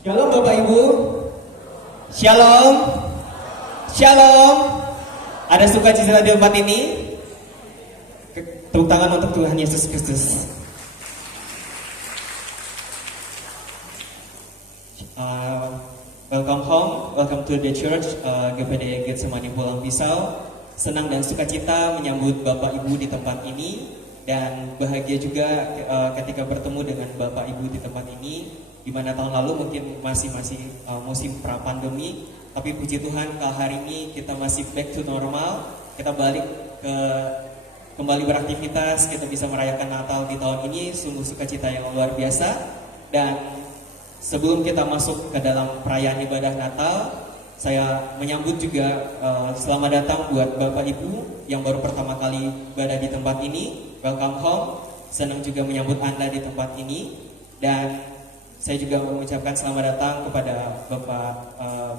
Shalom Bapak Ibu. Shalom. Shalom. Ada sukacita di tempat ini? Tepuk tangan untuk Tuhan Yesus Kristus. Welcome home, welcome to the church, GPD Getsemani Pulang Pisau. Senang dan sukacita menyambut Bapak Ibu di tempat ini. Dan bahagia juga ketika bertemu dengan Bapak Ibu di tempat ini, di mana tahun lalu mungkin masih musim pra pandemi, tapi puji Tuhan kalau hari ini kita masih back to normal, kita balik kembali beraktivitas, kita bisa merayakan Natal di tahun ini, sungguh sukacita yang luar biasa. Dan sebelum kita masuk ke dalam perayaan ibadah Natal, saya menyambut juga selamat datang buat Bapak Ibu yang baru pertama kali berada di tempat ini. Welcome home. Senang juga menyambut Anda di tempat ini. Dan saya juga mengucapkan selamat datang kepada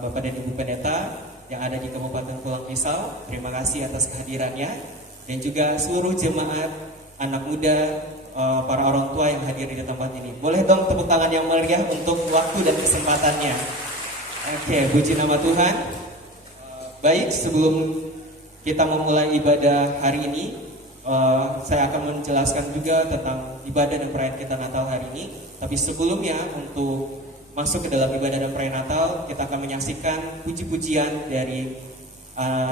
Bapak dan Ibu Pendeta yang ada di Kabupaten Pulang Pisau. Terima kasih atas kehadirannya. Dan juga seluruh jemaat, anak muda, para orang tua yang hadir di tempat ini. Boleh dong tepuk tangan yang meriah untuk waktu dan kesempatannya. Oke, puji nama Tuhan. Baik, sebelum kita memulai ibadah hari ini, saya akan menjelaskan juga tentang ibadah dan perayaan kita Natal hari ini. Tapi sebelumnya, untuk masuk ke dalam ibadah dan perayaan Natal, kita akan menyaksikan puji-pujian dari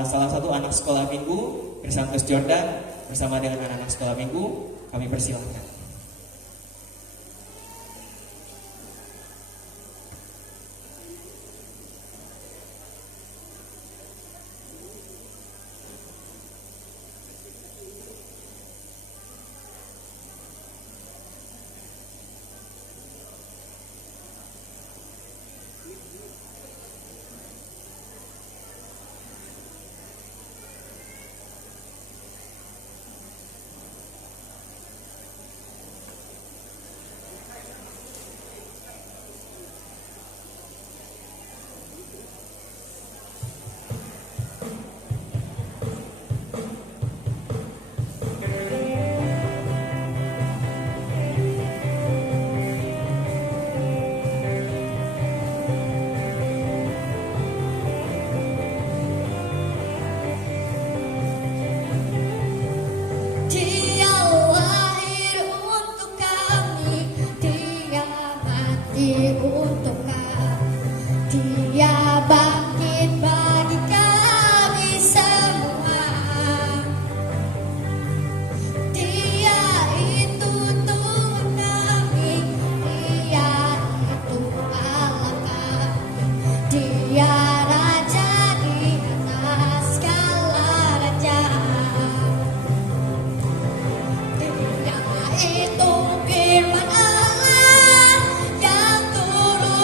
salah satu anak sekolah minggu, Chrysanthus Jordan, bersama dengan anak-anak sekolah minggu. Kami persilahkan. Itu firman Allah yang turun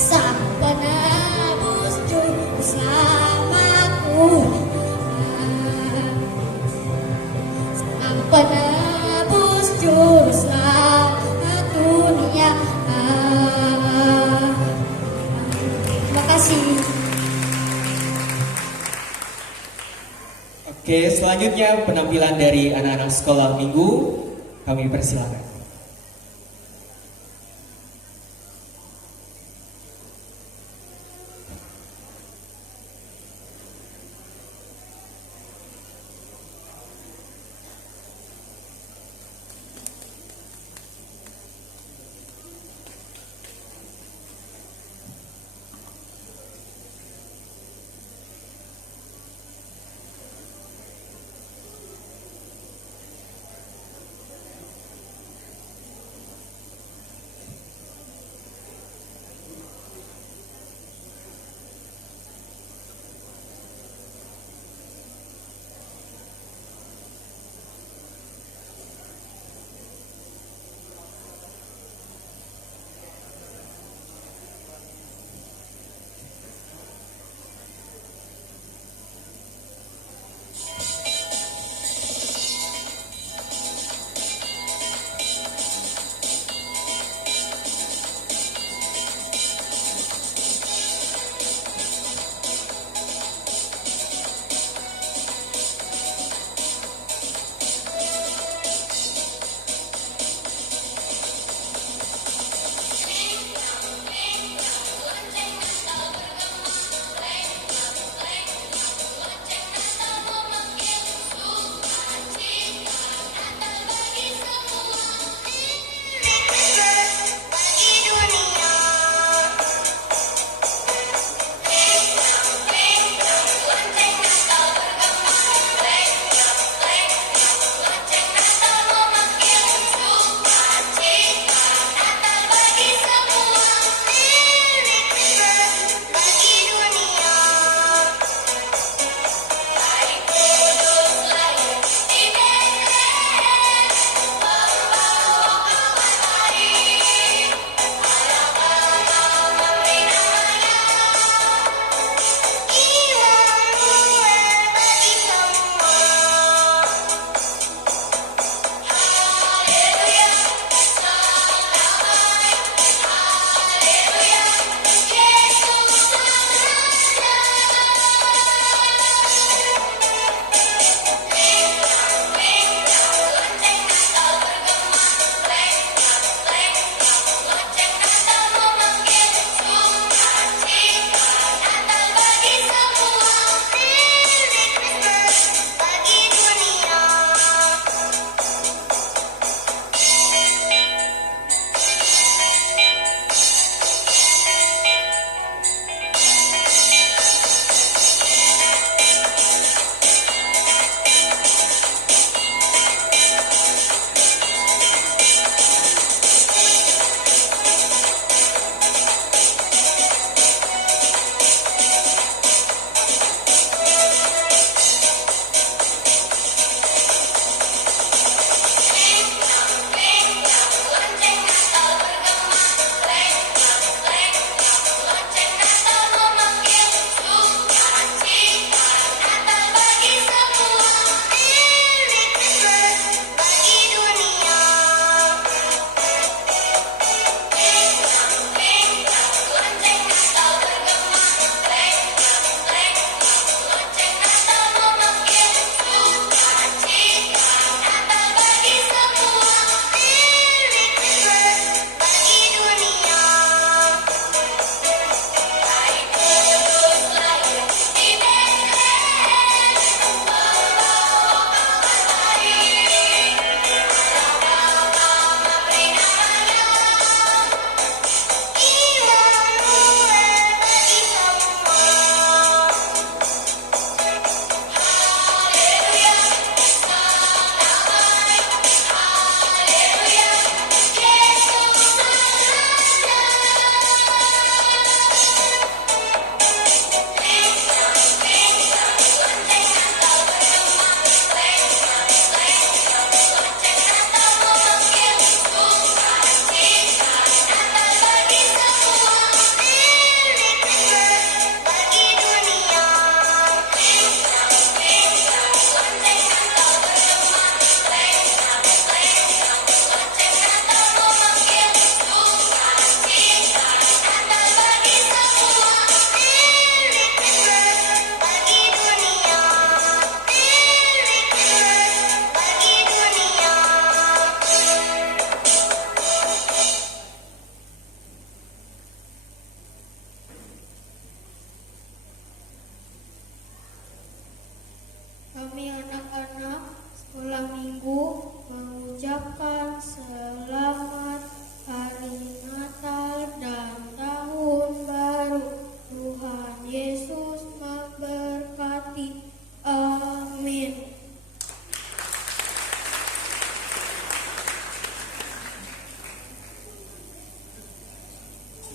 sang penebus juru selamatku, sang penebus juru selamat dunia. Terima kasih. Oke, selanjutnya penampilan dari anak-anak sekolah minggu, kami persilakan.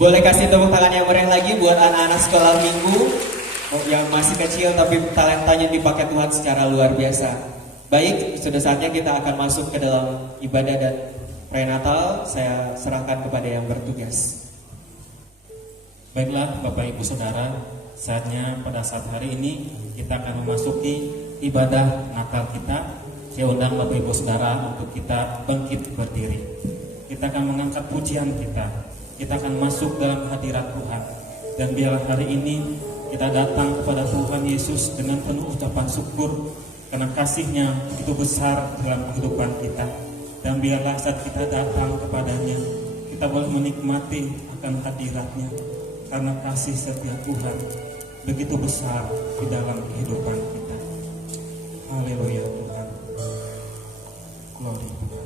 Boleh kasih tepuk tangan yang meriah lagi buat anak-anak sekolah minggu yang masih kecil tapi talentanya dipakai Tuhan secara luar biasa. Baik, sudah saatnya kita akan masuk ke dalam ibadah dan prenatal. Saya serahkan kepada yang bertugas. Baiklah Bapak Ibu Saudara, saatnya pada saat hari ini kita akan memasuki ibadah Natal kita. Saya undang Bapak Ibu Saudara untuk kita bangkit berdiri. Kita akan mengangkat pujian kita. Kita akan masuk dalam hadirat Tuhan. Dan biarlah hari ini kita datang kepada Tuhan Yesus dengan penuh ucapan syukur karena kasih-Nya begitu besar dalam kehidupan kita. Dan biarlah saat kita datang kepadanya, kita boleh menikmati akan hadirat-Nya karena kasih setia Tuhan begitu besar di dalam kehidupan kita. Haleluya Tuhan. Glory Tuhan.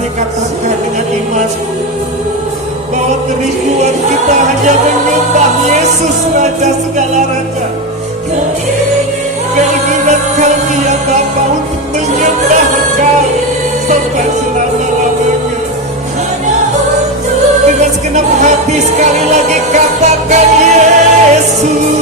hati katakan dengan iman bahwa kerinduan kita hanya menyembah Yesus Raja segala raja. Keinginan kami ya Bapa untuk menyembah Engkau sampai selama-lamanya. Dengan segenap hati sekali lagi katakan Yesus.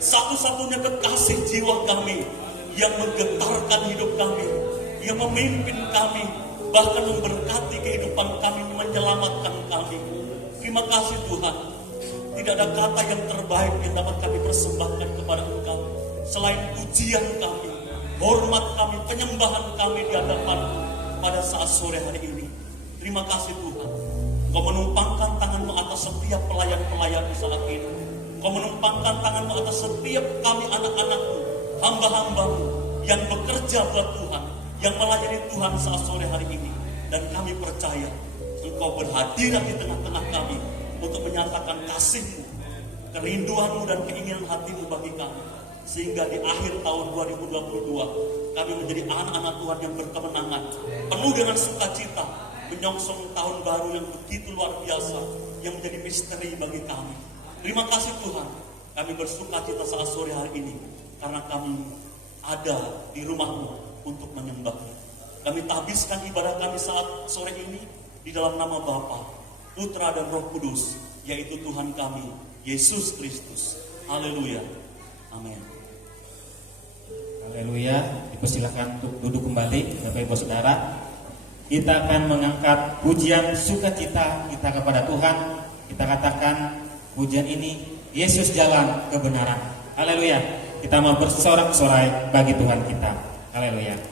Satu-satunya kekasih jiwa kami yang menggetarkan hidup kami, yang memimpin kami, bahkan memberkati kehidupan kami, menyelamatkan kami. Terima kasih Tuhan. Tidak ada kata yang terbaik yang dapat kami persembahkan kepada Engkau selain pujian kami, hormat kami, penyembahan kami di hadapan pada saat sore hari ini. Terima kasih Tuhan. Kau menumpangkan tangan-Mu atas setiap pelayan-pelayan di saat ini. Kau menumpangkan tangan-Mu atas setiap kami anak-anak-Mu, hamba-hamba-Mu yang bekerja buat Tuhan, yang melayani Tuhan saat sore hari ini. Dan kami percaya Engkau berhadirat di tengah-tengah kami untuk menyatakan kasih-Mu, kerinduan-Mu dan keinginan hati-Mu bagi kami. Sehingga di akhir tahun 2022 kami menjadi anak-anak Tuhan yang berkemenangan, penuh dengan sukacita, menyongsong tahun baru yang begitu luar biasa, yang menjadi misteri bagi kami. Terima kasih Tuhan, kami bersukacita saat sore hari ini karena kami ada di rumah-Mu untuk menyembah-Mu. Kami habiskan ibadah kami saat sore ini di dalam nama Bapa, Putra dan Roh Kudus, yaitu Tuhan kami, Yesus Kristus. Haleluya. Amin. Haleluya. Dipersilakan untuk duduk kembali, Bapak Ibu Saudara. Kita akan mengangkat pujian sukacita kita kepada Tuhan. Kita katakan pujian ini, Yesus jalan kebenaran. Haleluya. Kita mau bersorak-sorai bagi Tuhan kita. Haleluya.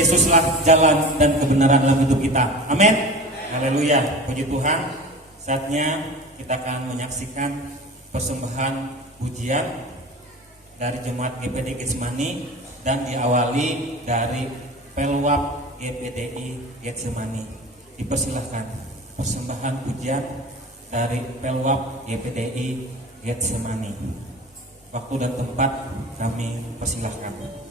Yesuslah jalan dan kebenaran dalam hidup kita. Amin. Haleluya. Puji Tuhan. Saatnya kita akan menyaksikan persembahan pujian dari jemaat GPD Getsemani dan diawali dari Pelwap GPDI Getsemani. Dipersilahkan persembahan pujian dari Pelwap GPDI Getsemani. Waktu dan tempat kami persilahkan.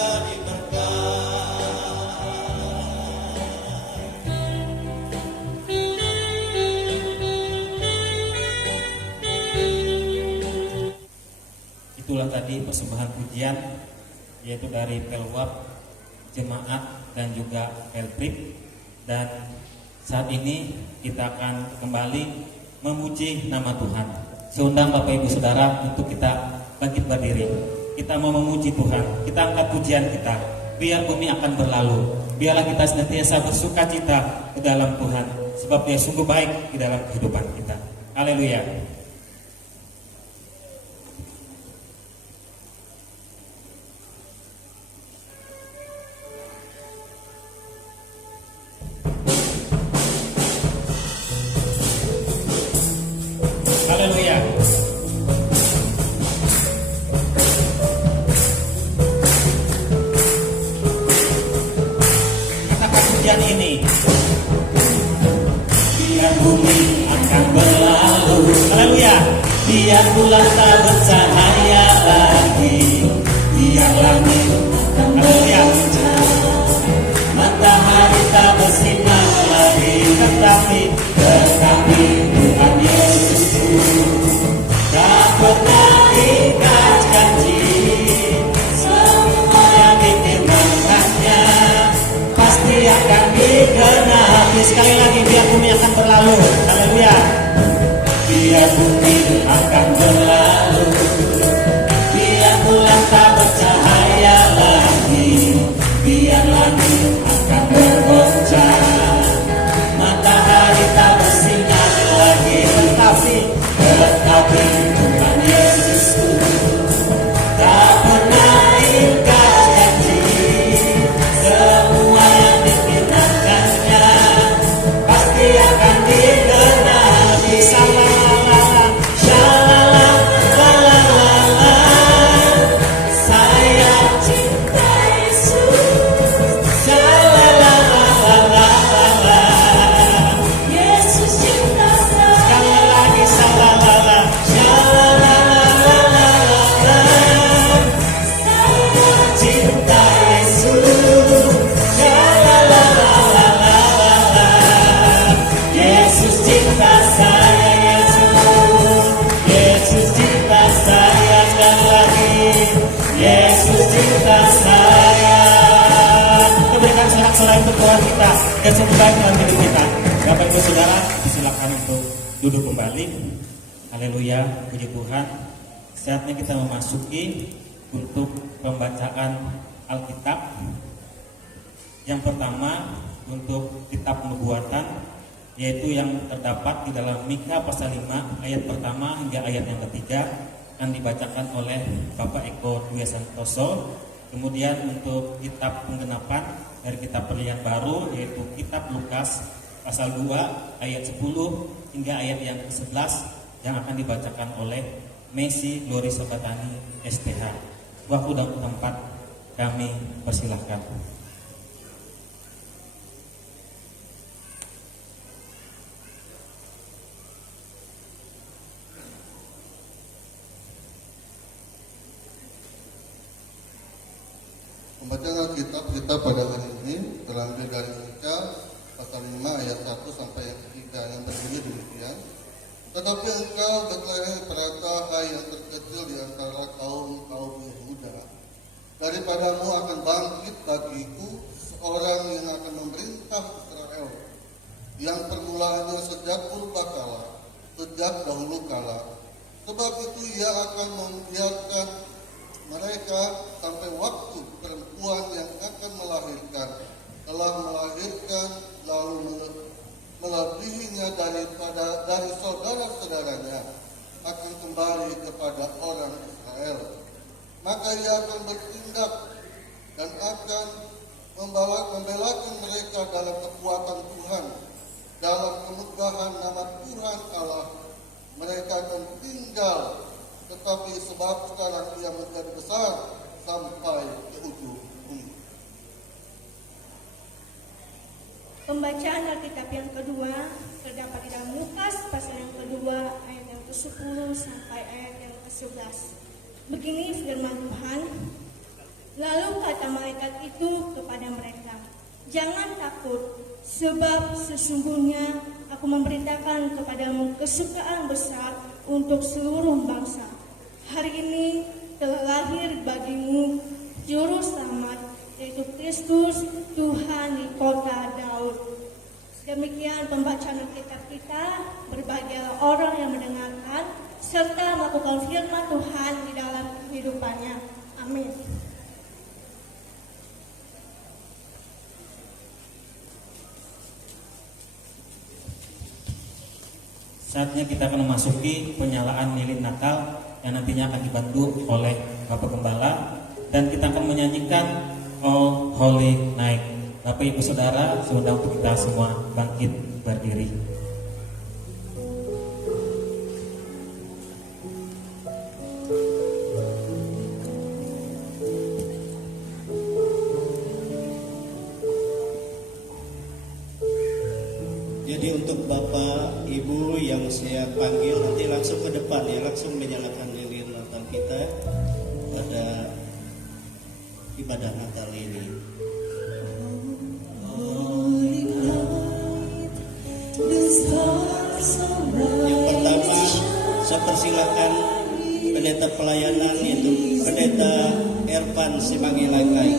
menjadi berkat. Itulah tadi persembahan pujian, yaitu dari Pelwap, Jemaat, dan juga Pelprip. Dan saat ini kita akan kembali memuji nama Tuhan. Saya undang Bapak Ibu Saudara untuk kita bangkit berdiri. Kita mau memuji Tuhan, kita angkat pujian kita. Biar bumi akan berlalu, biarlah kita senantiasa bersuka cita di dalam Tuhan, sebab Dia sungguh baik di dalam kehidupan kita. Haleluya. Haleluya. Katakan pujian ini. Biar bumi akan berlalu. Haleluya. Biar bulan tak bercahaya lagi. Biar langit, haleluya, matahari tak bersinar lagi. Tetapi Tuhan Yesus tak pernah ingkar janji. Semua yang difirmankannya pasti akan digenapi. Sekali lagi, biar bumi akan berlalu. Haleluya. Biar bumi akan berlalu, biar bulan tak bercahaya lagi, biar langit akan bergoncang, matahari tak bersinar lagi. Tetapi Tuhan Yesusku tak pernah ingkar janji. Semua yang difirmankannya pasti akan digenapi. Salalala, shalalalala, saya cinta Yesus. Shalalalala, Yesus cinta saya. sekali lagi salalala, shalalalala, Saya cinta Yesus. Shalalalala, Yesus cinta saya, Yesus cinta saya. Sekali lagi, Yesus cinta saya. Kita berikan sorak-sorai untuk Tuhan kita dan semoga dalam hidup kita. Bapak Ibu Saudara, silakan untuk duduk kembali. Haleluya, puji Tuhan. Saatnya kita memasuki untuk pembacaan Alkitab. Yang pertama untuk kitab nubuatan, yaitu yang terdapat di dalam Mika pasal 5 ayat pertama hingga ayat yang ketiga, akan dibacakan oleh Bapak Eko Dwi Santoso. Kemudian untuk kitab penggenapan dari kitab Perjanjian Baru, yaitu kitab Lukas pasal 2 ayat 10 hingga ayat yang ke-11, yang akan dibacakan oleh Messi Glory Sobatani STH. Waktu dan tempat kami persilahkan. Pembacaan Alkitab kita pada hari ini terambil dari Mika pasal 5 ayat 1 sampai yang ketiga, yang berbunyi demikian. Tetapi engkau Betlehem Efrata, hai yang terkecil di antara kaum-kaum Yehuda, daripadamu akan bangkit bagiku seorang yang akan memerintah Israel, yang permulaannya sejak purbakala, sejak dahulu kala. Sebab itu ia akan membiarkan mereka sampai waktu perempuan yang akan melahirkan telah melahirkan, lalu melebihinya dari saudara-saudaranya, akan kembali kepada orang Israel. Maka ia akan bertindak dan akan membelakan mereka dalam kekuatan Tuhan, dalam kemegahan nama Tuhan Allah. Mereka akan tinggal, tetapi sebab sekarang ia menjadi besar sampai ke ujung bumi. Pembacaan Alkitab yang kedua terdapat di dalam Lukas pasal yang kedua ayat yang ke-10 sampai ayat yang ke-11. Begini firman Tuhan. Lalu kata malaikat itu kepada mereka, "Jangan takut, sebab sesungguhnya aku memberitakan kepadamu kesukaan besar untuk seluruh bangsa. Hari ini telah lahir bagimu Juru Selamat, yaitu Kristus Tuhan di kota Daud." Demikian pembacaan Alkitab kita. Berbahagialah orang yang mendengarkan serta melakukan firman Tuhan di dalam kehidupannya. Amin. Saatnya kita akan memasuki penyalaan lilin Natal yang nantinya akan dibantu oleh Bapak Gembala, dan kita akan menyanyikan All Holy Night. Bapak Ibu Saudara, sudah untuk kita semua bangkit berdiri. Jadi untuk Bapak Ibu yang saya panggil nanti langsung ke depan ya, langsung menyalakan lilin Natal kita pada ibadah Natal ini. Yang pertama, saya persilakan pendeta pelayanan yaitu Pendeta Ervan Simangilakai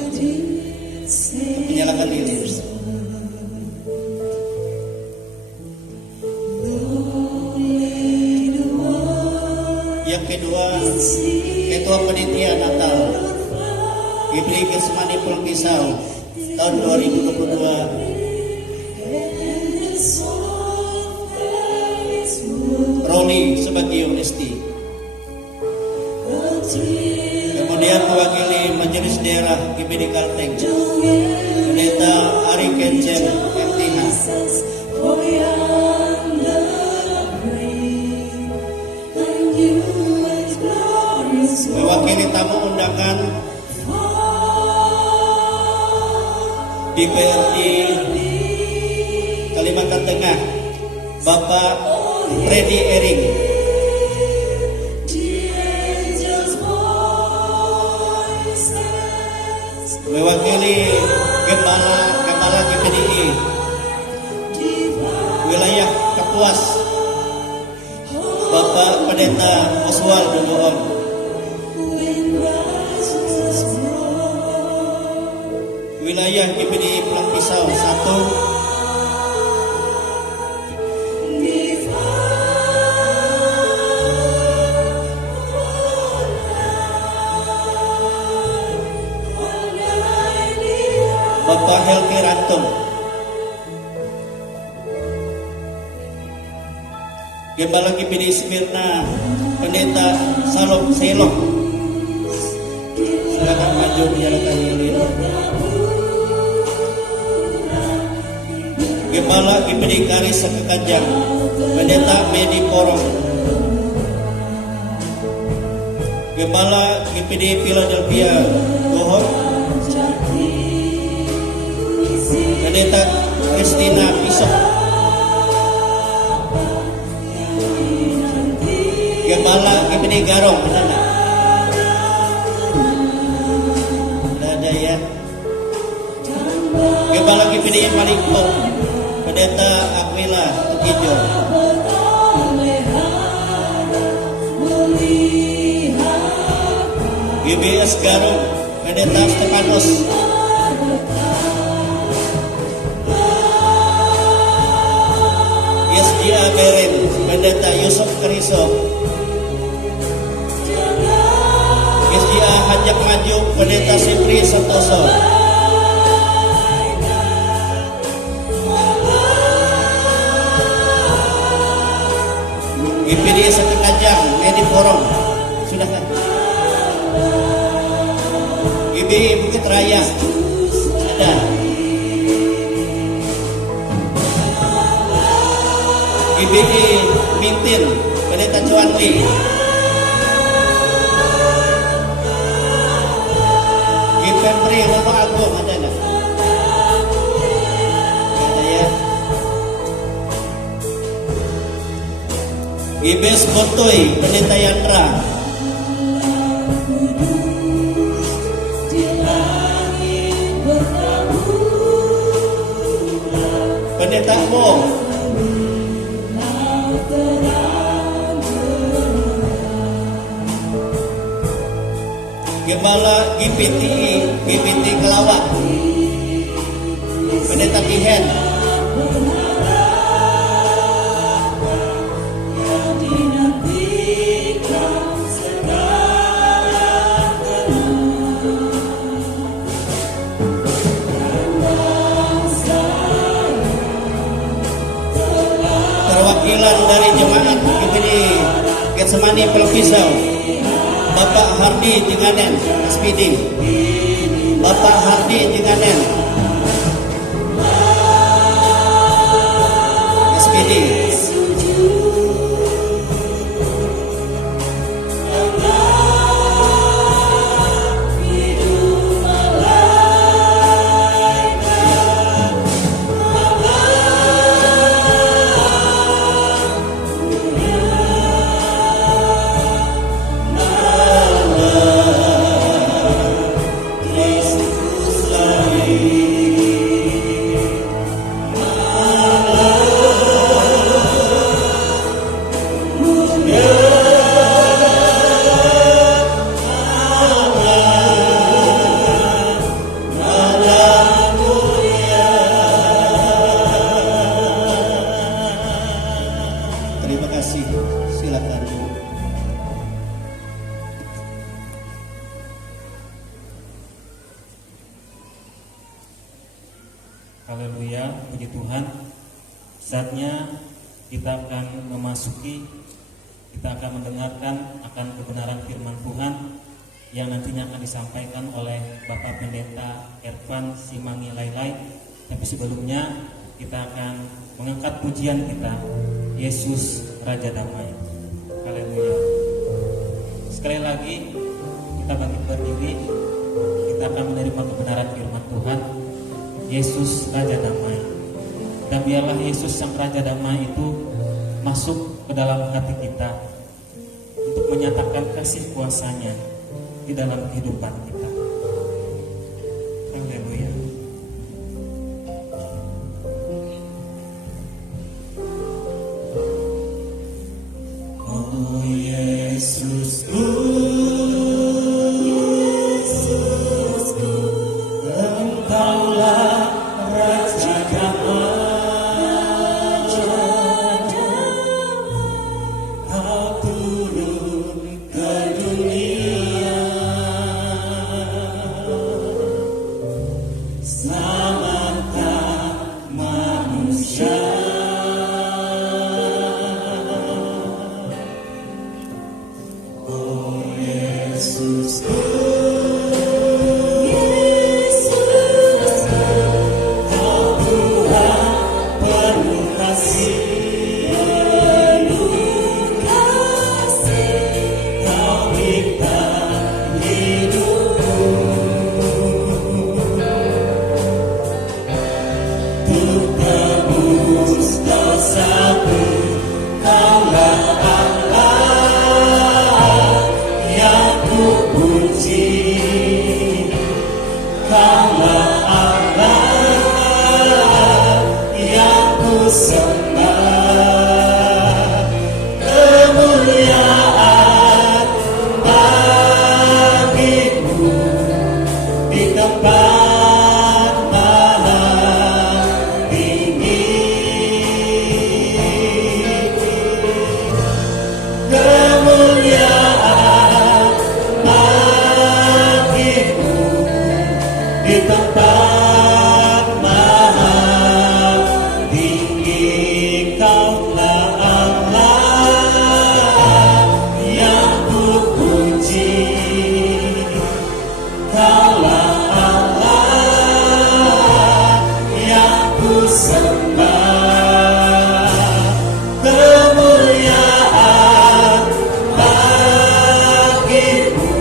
menyalakan lilin. Yang kedua, Ketua Panitia Natal Gibri Kesmani Pulpisau tahun 2022, Roli Sebagio Esti. Kemudian mewakili Majelis Daerah GBD Kalteng, Pendeta Ari Kencen MTH. Mewakili tamu undangan DPRD Kalimantan Tengah, Bapak Freddy Ering. Mewakili Gembala GPDI wilayah Kapuas, Bapak Pendeta Oswald Boboon. Wilayah GPDI Pulang Pisau 1, Bapak Helki Rantung. Gembala GPDI Smyrna, Pendeta Salom Selok. Silakan maju menyalakan lilin. Gembala GPDI Karis Sekekajang, Pendeta Medi Porong. Gembala GPDI Philadelphia Gohor, Pendeta Kristina Pisok. Gembala GPDI Garong, mana? Ada ya. Gembala GPDI Maliko, Pendeta Aquila Tukijo. GBS Garong, Pendeta Stefanus. SDA Beren, Pendeta Yusuf Keriso. SDA Hajak Maju, Pendeta Sipri Santoso. GPD Sekekajang, Medi Porong. Sudah kan? GB Bukit Raya. Ada. GBI Mintin, Pendeta Cuanli. GPMPRI Lama Agung ada nggak? Ada ya. GBS Botoy, Pendeta Yandra. Pendeta Wong, Gembala GPT Kelawak, Pendeta Pihen, perwakilan dari jemaat GPD Getsemani Pulau Pisau, Bapak Hardi Jenganen SPD, Bapak Hardi Jenganen SPD, terima kasih. Silakan. Haleluya, puji Tuhan. Saatnya kita akan mendengarkan akan kebenaran firman Tuhan yang nantinya akan disampaikan oleh Bapak Pendeta Ervan Simangi Lailai. Tapi sebelumnya kita akan mengangkat pujian kita, Yesus Raja Damai. Haleluya. Sekali lagi kita bangkit berdiri, kita akan menerima kebenaran firman Tuhan, Yesus Raja Damai. Dan biarlah Yesus Sang Raja Damai itu masuk ke dalam hati kita untuk menyatakan kasih kuasa-Nya di dalam kehidupan kita. Haleluya. Oh Yesusku, Engkaulah Raja Damai. Kau turun ke dunia, selamatkan manusia. Oh Yesusku, Kau Tuhan penuh kasih, Kau berikan hidupku untuk tebus dosaku. Kaulah Allah yang ku puji, Kaulah Allah yang ku sembah. Kemuliaan bagimu di tempat maha tinggi. Kemuliaan bagimu di tempat maha tinggi. Kaulah Allah yang ku puji, Kaulah Allah yang ku sembah. Kemuliaan bagimu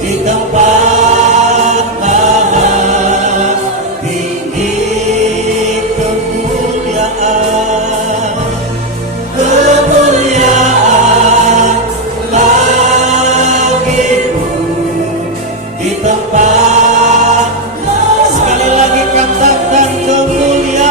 di tempat maha tinggi. Kemuliaan bagimu di tempat. Sekali lagi katakan kemuliaan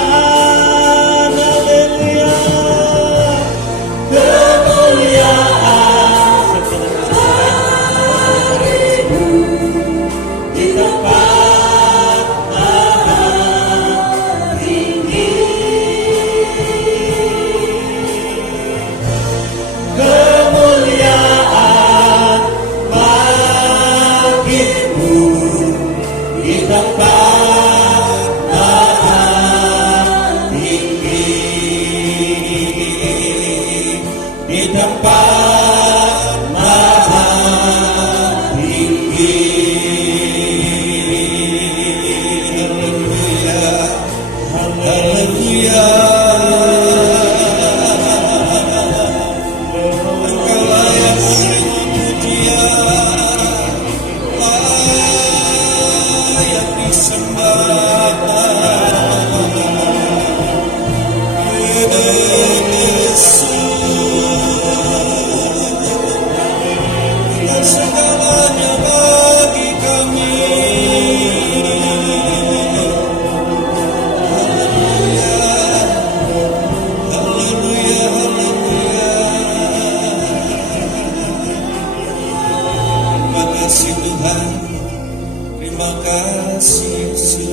Terima kasih Yesus.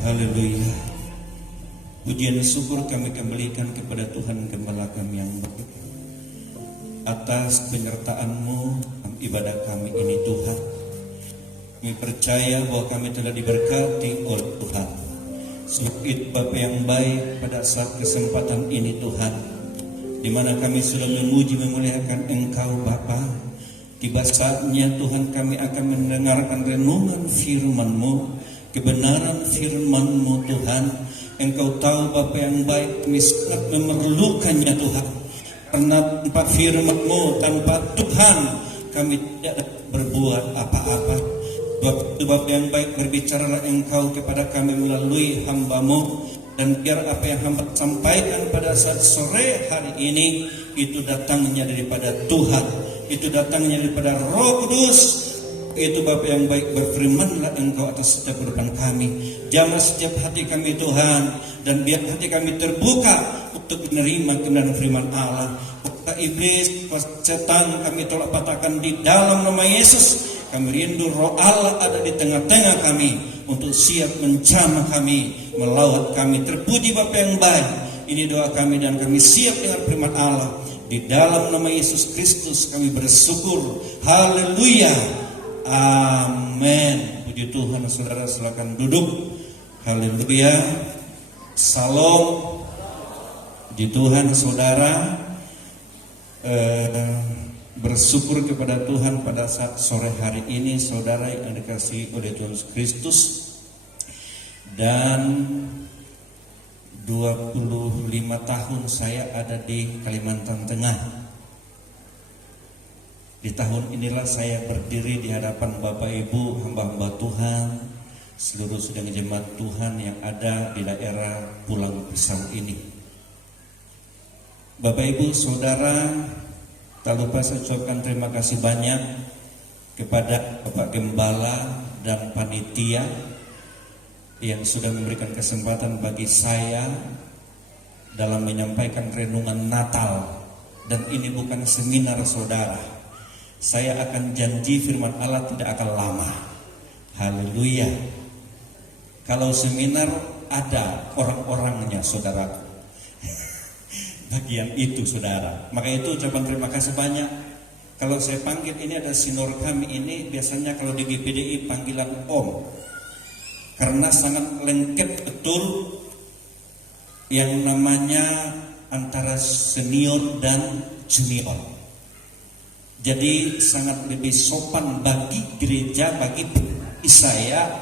Haleluya. Pujian syukur kami kembalikan kepada Tuhan Gembala kami yang baik atas penyertaan-Mu dalam ibadah kami ini Tuhan. Kami percaya bahwa kami telah diberkati oleh Tuhan. Sebab itu Bapa yang baik, pada saat kesempatan ini Tuhan, di mana kami sudah memuji memuliakan Engkau Bapa, tiba saatnya Tuhan kami akan mendengarkan renungan firman-Mu, kebenaran firman-Mu Tuhan. Engkau tahu Bapa yang baik, kami sangat memerlukannya Tuhan. Karena tanpa firman-Mu, tanpa Tuhan, kami tidak berbuat apa-apa. Bapa yang baik, berbicaralah Engkau kepada kami melalui hamba-Mu, dan biar apa yang hamba sampaikan pada saat sore hari ini itu datangnya daripada Tuhan, itu datangnya daripada Roh Kudus. Itu Bapa yang baik, berfirmanlah Engkau atas setiap kehidupan kami, jamah setiap hati kami Tuhan, dan biar hati kami terbuka untuk menerima kebenaran firman Allah. Kuasa iblis, kuasa setan kami tolak patahkan di dalam nama Yesus. Kami rindu Roh Allah ada di tengah-tengah kami untuk siap menjamah kami, melawat kami. Terpuji Bapa yang baik, ini doa kami dan kami siap dengan firman Allah. Di dalam nama Yesus Kristus kami bersyukur. Haleluya. Amin. Puji Tuhan. Saudara silakan duduk. Haleluya. Salam. Puji Tuhan saudara. Bersyukur kepada Tuhan pada saat sore hari ini saudara yang dikasihi oleh Tuhan Yesus Kristus. Dan 25 tahun saya ada di Kalimantan Tengah. Di tahun inilah saya berdiri di hadapan Bapak Ibu, hamba-hamba Tuhan, seluruh sidang jemaat Tuhan yang ada di daerah Pulang Pisau ini. Bapak Ibu Saudara, tak lupa saya ucapkan terima kasih banyak kepada Bapak Gembala dan panitia yang sudah memberikan kesempatan bagi saya dalam menyampaikan renungan Natal. Dan ini bukan seminar saudara. Saya akan janji firman Allah tidak akan lama. Haleluya. Kalau seminar ada orang-orangnya saudaraku. Bagian itu saudara. Maka itu ucapan terima kasih banyak. Kalau saya panggil ini ada sinor kami ini biasanya kalau di GPDI panggilan Om. Karena sangat lengket betul yang namanya antara senior dan junior. Jadi sangat lebih sopan bagi gereja, bagi saya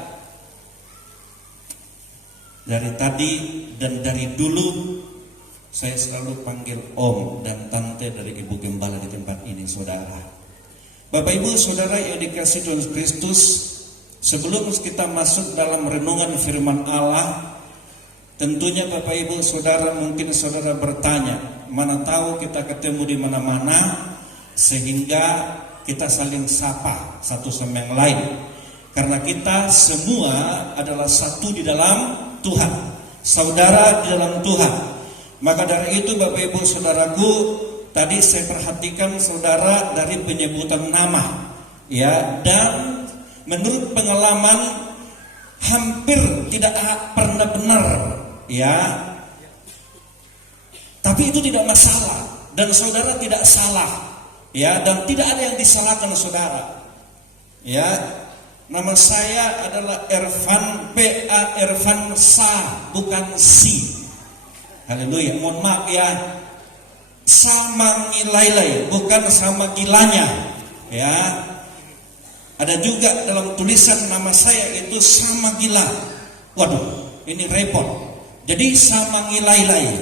dari tadi dan dari dulu saya selalu panggil Om dan Tante dari Ibu Gembala di tempat ini saudara. Bapak Ibu Saudara yang dikasihi Tuhan Kristus, sebelum kita masuk dalam renungan firman Allah, tentunya Bapak Ibu Saudara mungkin saudara bertanya, mana tahu kita ketemu di mana-mana sehingga kita saling sapa satu sama yang lain. Karena kita semua adalah satu di dalam Tuhan, saudara di dalam Tuhan. Maka dari itu Bapak Ibu Saudaraku, tadi saya perhatikan saudara dari penyebutan nama, ya, dan menurut pengalaman hampir tidak pernah benar, ya. Tapi itu tidak masalah dan saudara tidak salah. Ya, dan tidak ada yang disalahkan saudara. Ya, nama saya adalah Ervan, P.A. Ervan Sa, bukan Si. Haleluya, mohon maaf ya. Sama Ngilailai, bukan sama gilanya. Ya, ada juga dalam tulisan nama saya itu sama gila. Waduh, ini repot. Jadi sama Ngilailai.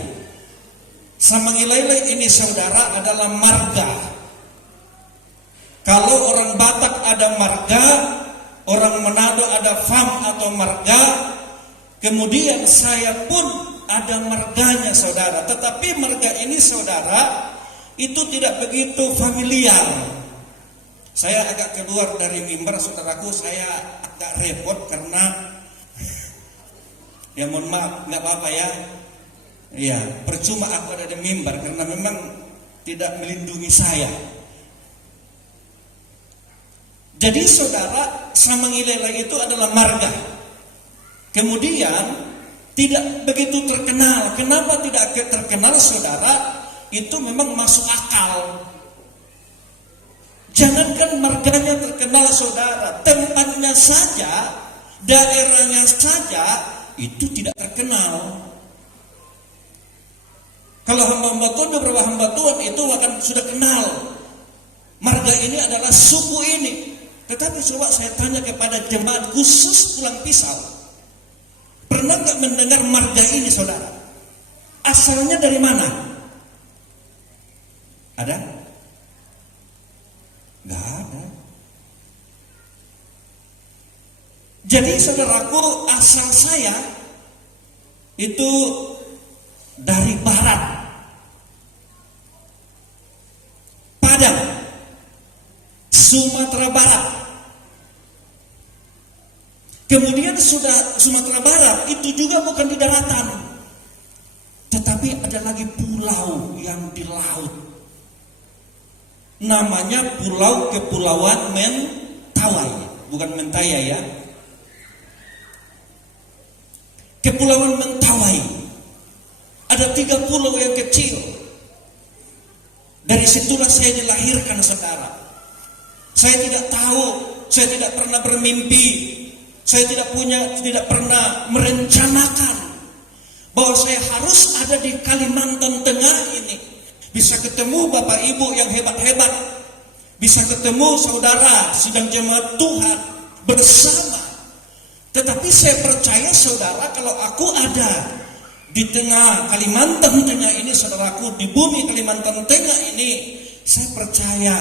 Sama Ngilailai ini saudara adalah marga. Kalau orang Batak ada marga, orang Manado ada fam atau marga, kemudian saya pun ada marganya saudara. Tetapi marga ini saudara, itu tidak begitu familiar. Saya agak keluar dari mimbar saudaraku, saya agak repot karena ya mohon maaf, nggak apa-apa ya. Ya, percuma aku ada di mimbar karena memang tidak melindungi saya. Jadi saudara, Samangilela itu adalah marga. Kemudian tidak begitu terkenal. Kenapa tidak terkenal saudara? Itu memang masuk akal. Jangankan marganya terkenal saudara, tempatnya saja, daerahnya saja itu tidak terkenal. Kalau hamba-hamba Tuhan, beberapa hamba Tuhan itu akan sudah kenal marga ini adalah suku ini. Tetapi coba saya tanya kepada jemaat khusus Pulang Pisau, pernah nggak mendengar marga ini saudara? Asalnya dari mana? Ada? Nggak ada. Jadi saudaraku, asal saya itu dari barat, Padang, Sumatera Barat. Kemudian sudah Sumatera Barat itu juga bukan di daratan, tetapi ada lagi pulau yang di laut. Namanya Pulau Kepulauan Mentawai, bukan Mentaya ya. Kepulauan Mentawai. Ada 3 pulau yang kecil. Dari situlah saya dilahirkan saudara. Saya tidak tahu, saya tidak pernah bermimpi, saya tidak pernah merencanakan bahwa saya harus ada di Kalimantan Tengah ini. Bisa ketemu Bapak Ibu yang hebat-hebat, bisa ketemu saudara sidang jemaat Tuhan bersama. Tetapi saya percaya saudara, kalau aku ada di tengah Kalimantan Tengah ini, saudaraku, di bumi Kalimantan Tengah ini, saya percaya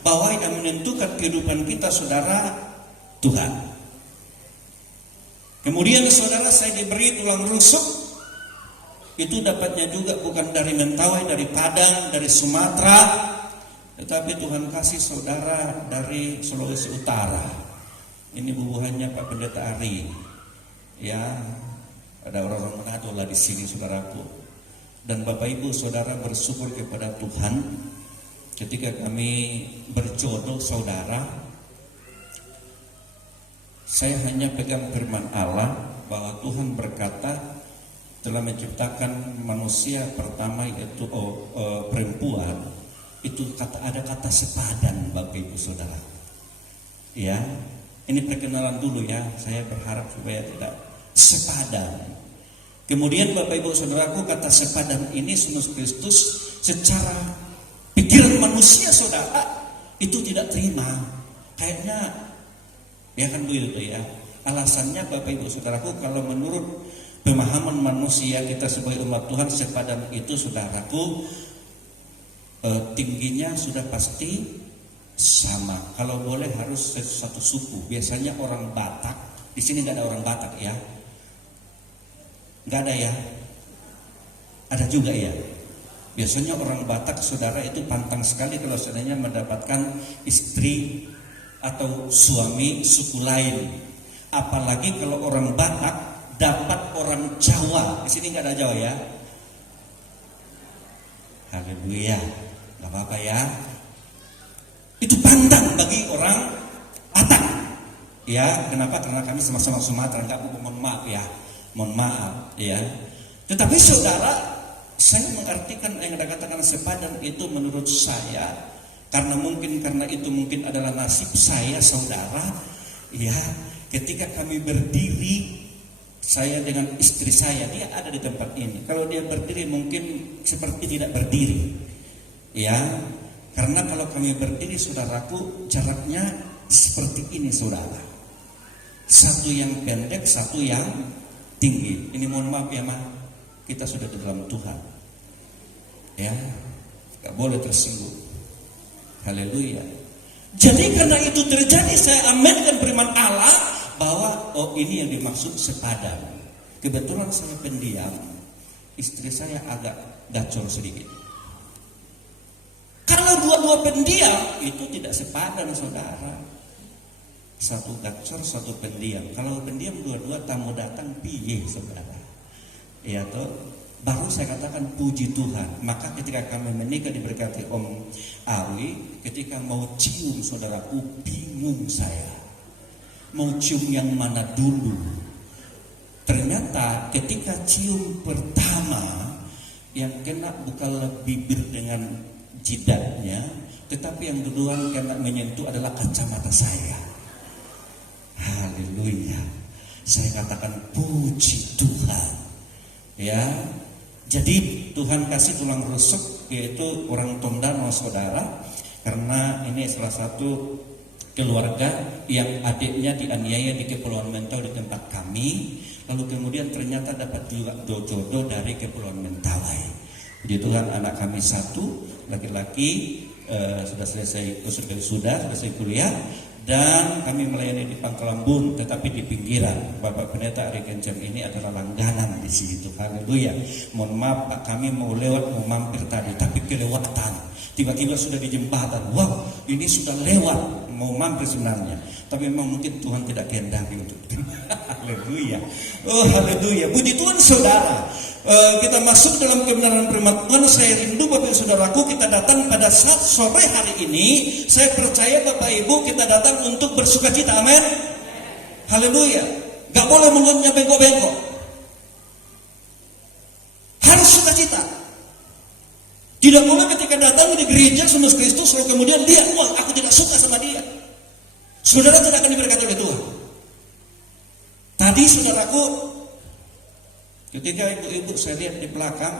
bahwa yang menentukan kehidupan kita saudara, Tuhan. Kemudian saudara, saya diberi tulang rusuk. Itu dapatnya juga bukan dari Mentawai, dari Padang, dari Sumatera, tetapi Tuhan kasih saudara dari Sulawesi Utara. Ini bubuhannya Pak Pendeta Ari. Ya, ada orang-orang Manado lah di sini saudaraku. Dan Bapak Ibu saudara bersyukur kepada Tuhan ketika kami berjodoh saudara. Saya hanya pegang firman Allah bahwa Tuhan berkata telah menciptakan manusia pertama yaitu perempuan. Itu ada kata sepadan Bapak Ibu saudara. Ya, ini perkenalan dulu ya. Saya berharap supaya tidak sepadan. Kemudian Bapak Ibu saudaraku, kata sepadan ini Yesus Kristus secara pikiran manusia saudara itu tidak terima. Kayaknya ya kan begitu ya. Alasannya Bapak Ibu saudaraku, kalau menurut pemahaman manusia kita sebagai umat Tuhan, sepadan itu saudaraku tingginya sudah pasti sama. Kalau boleh harus satu suku. Biasanya orang Batak. Di sini nggak ada orang Batak ya. Nggak ada ya. Ada juga ya. Biasanya orang Batak saudara itu pantang sekali kalau seandainya mendapatkan istri atau suami suku lain. Apalagi kalau orang Batak dapat orang Jawa. Di sini nggak ada Jawa ya. Haleluya. Nggak apa-apa ya. Itu pantang bagi orang Batak. Ya, kenapa? Karena kami sama-sama Sumatera. Mohon maaf ya. Mohon maaf ya. Tetapi saudara, saya mengartikan yang dikatakan sepadan itu menurut saya, karena itu mungkin adalah nasib saya saudara. Ya, ketika kami berdiri, saya dengan istri saya, dia ada di tempat ini. Kalau dia berdiri mungkin seperti tidak berdiri. Ya, karena kalau kami berdiri saudaraku, jaraknya seperti ini saudara. Satu yang pendek, satu yang tinggi. Ini mohon maaf ya Ma, kita sudah di dalam Tuhan. Ya, gak boleh tersinggung. Haleluya. Jadi karena itu terjadi, saya aminkan firman Allah bahwa ini yang dimaksud sepadan. Kebetulan saya pendiam, istri saya agak gacor sedikit. Kalau dua-dua pendiam itu tidak sepadan saudara. Satu gacor, satu pendiam. Kalau pendiam dua-dua tamu datang piye saudara. Iya toh. baru saya katakan puji Tuhan. Maka ketika kami menikah diberkati Om Awi, ketika mau cium saudaraku, bingung saya mau cium yang mana dulu. Ternyata ketika cium pertama, yang kena bukanlah bibir dengan jidatnya, tetapi yang duluan kena menyentuh adalah kacamata saya. Haleluya. Saya katakan puji Tuhan. Ya. Jadi Tuhan kasih tulang rusuk, yaitu orang Tondano saudara, karena ini salah satu keluarga yang adiknya dianiaya di Kepulauan Mentawai di tempat kami, lalu kemudian ternyata dapat juga jodoh dari Kepulauan Mentawai. Puji Tuhan, anak kami satu laki-laki, sudah selesai kuliah, dan kami melayani di Pangkalan Bun, tetapi di pinggiran. Bapak Pendeta Ari Kencem ini adalah langganan di situ. Haleluya. Mohon maaf Pak, kami mau lewat, mau mampir tadi, tapi kelewatan. Tiba-tiba sudah di jembatan. Wow, ini sudah lewat, mau mampir sebenarnya. Tapi memang mungkin Tuhan tidak kehendaki untuk itu. Haleluya. Oh haleluya. Puji Tuhan saudara. Kita masuk dalam kebenaran firman Tuhan. Saya rindu Bapak Saudaraku, kita datang pada saat sore hari ini. Saya percaya Bapak Ibu kita datang untuk bersuka cita. Amin. Haleluya. Gak boleh mulutnya bengkok-bengkok. Harus sukacita. Tidak boleh ketika datang di gereja Yesus Kristus lalu kemudian dia, wah aku tidak suka sama dia. Saudara tidak akan diberkati oleh Tuhan. Tadi saudaraku, ketika ibu-ibu saya lihat di belakang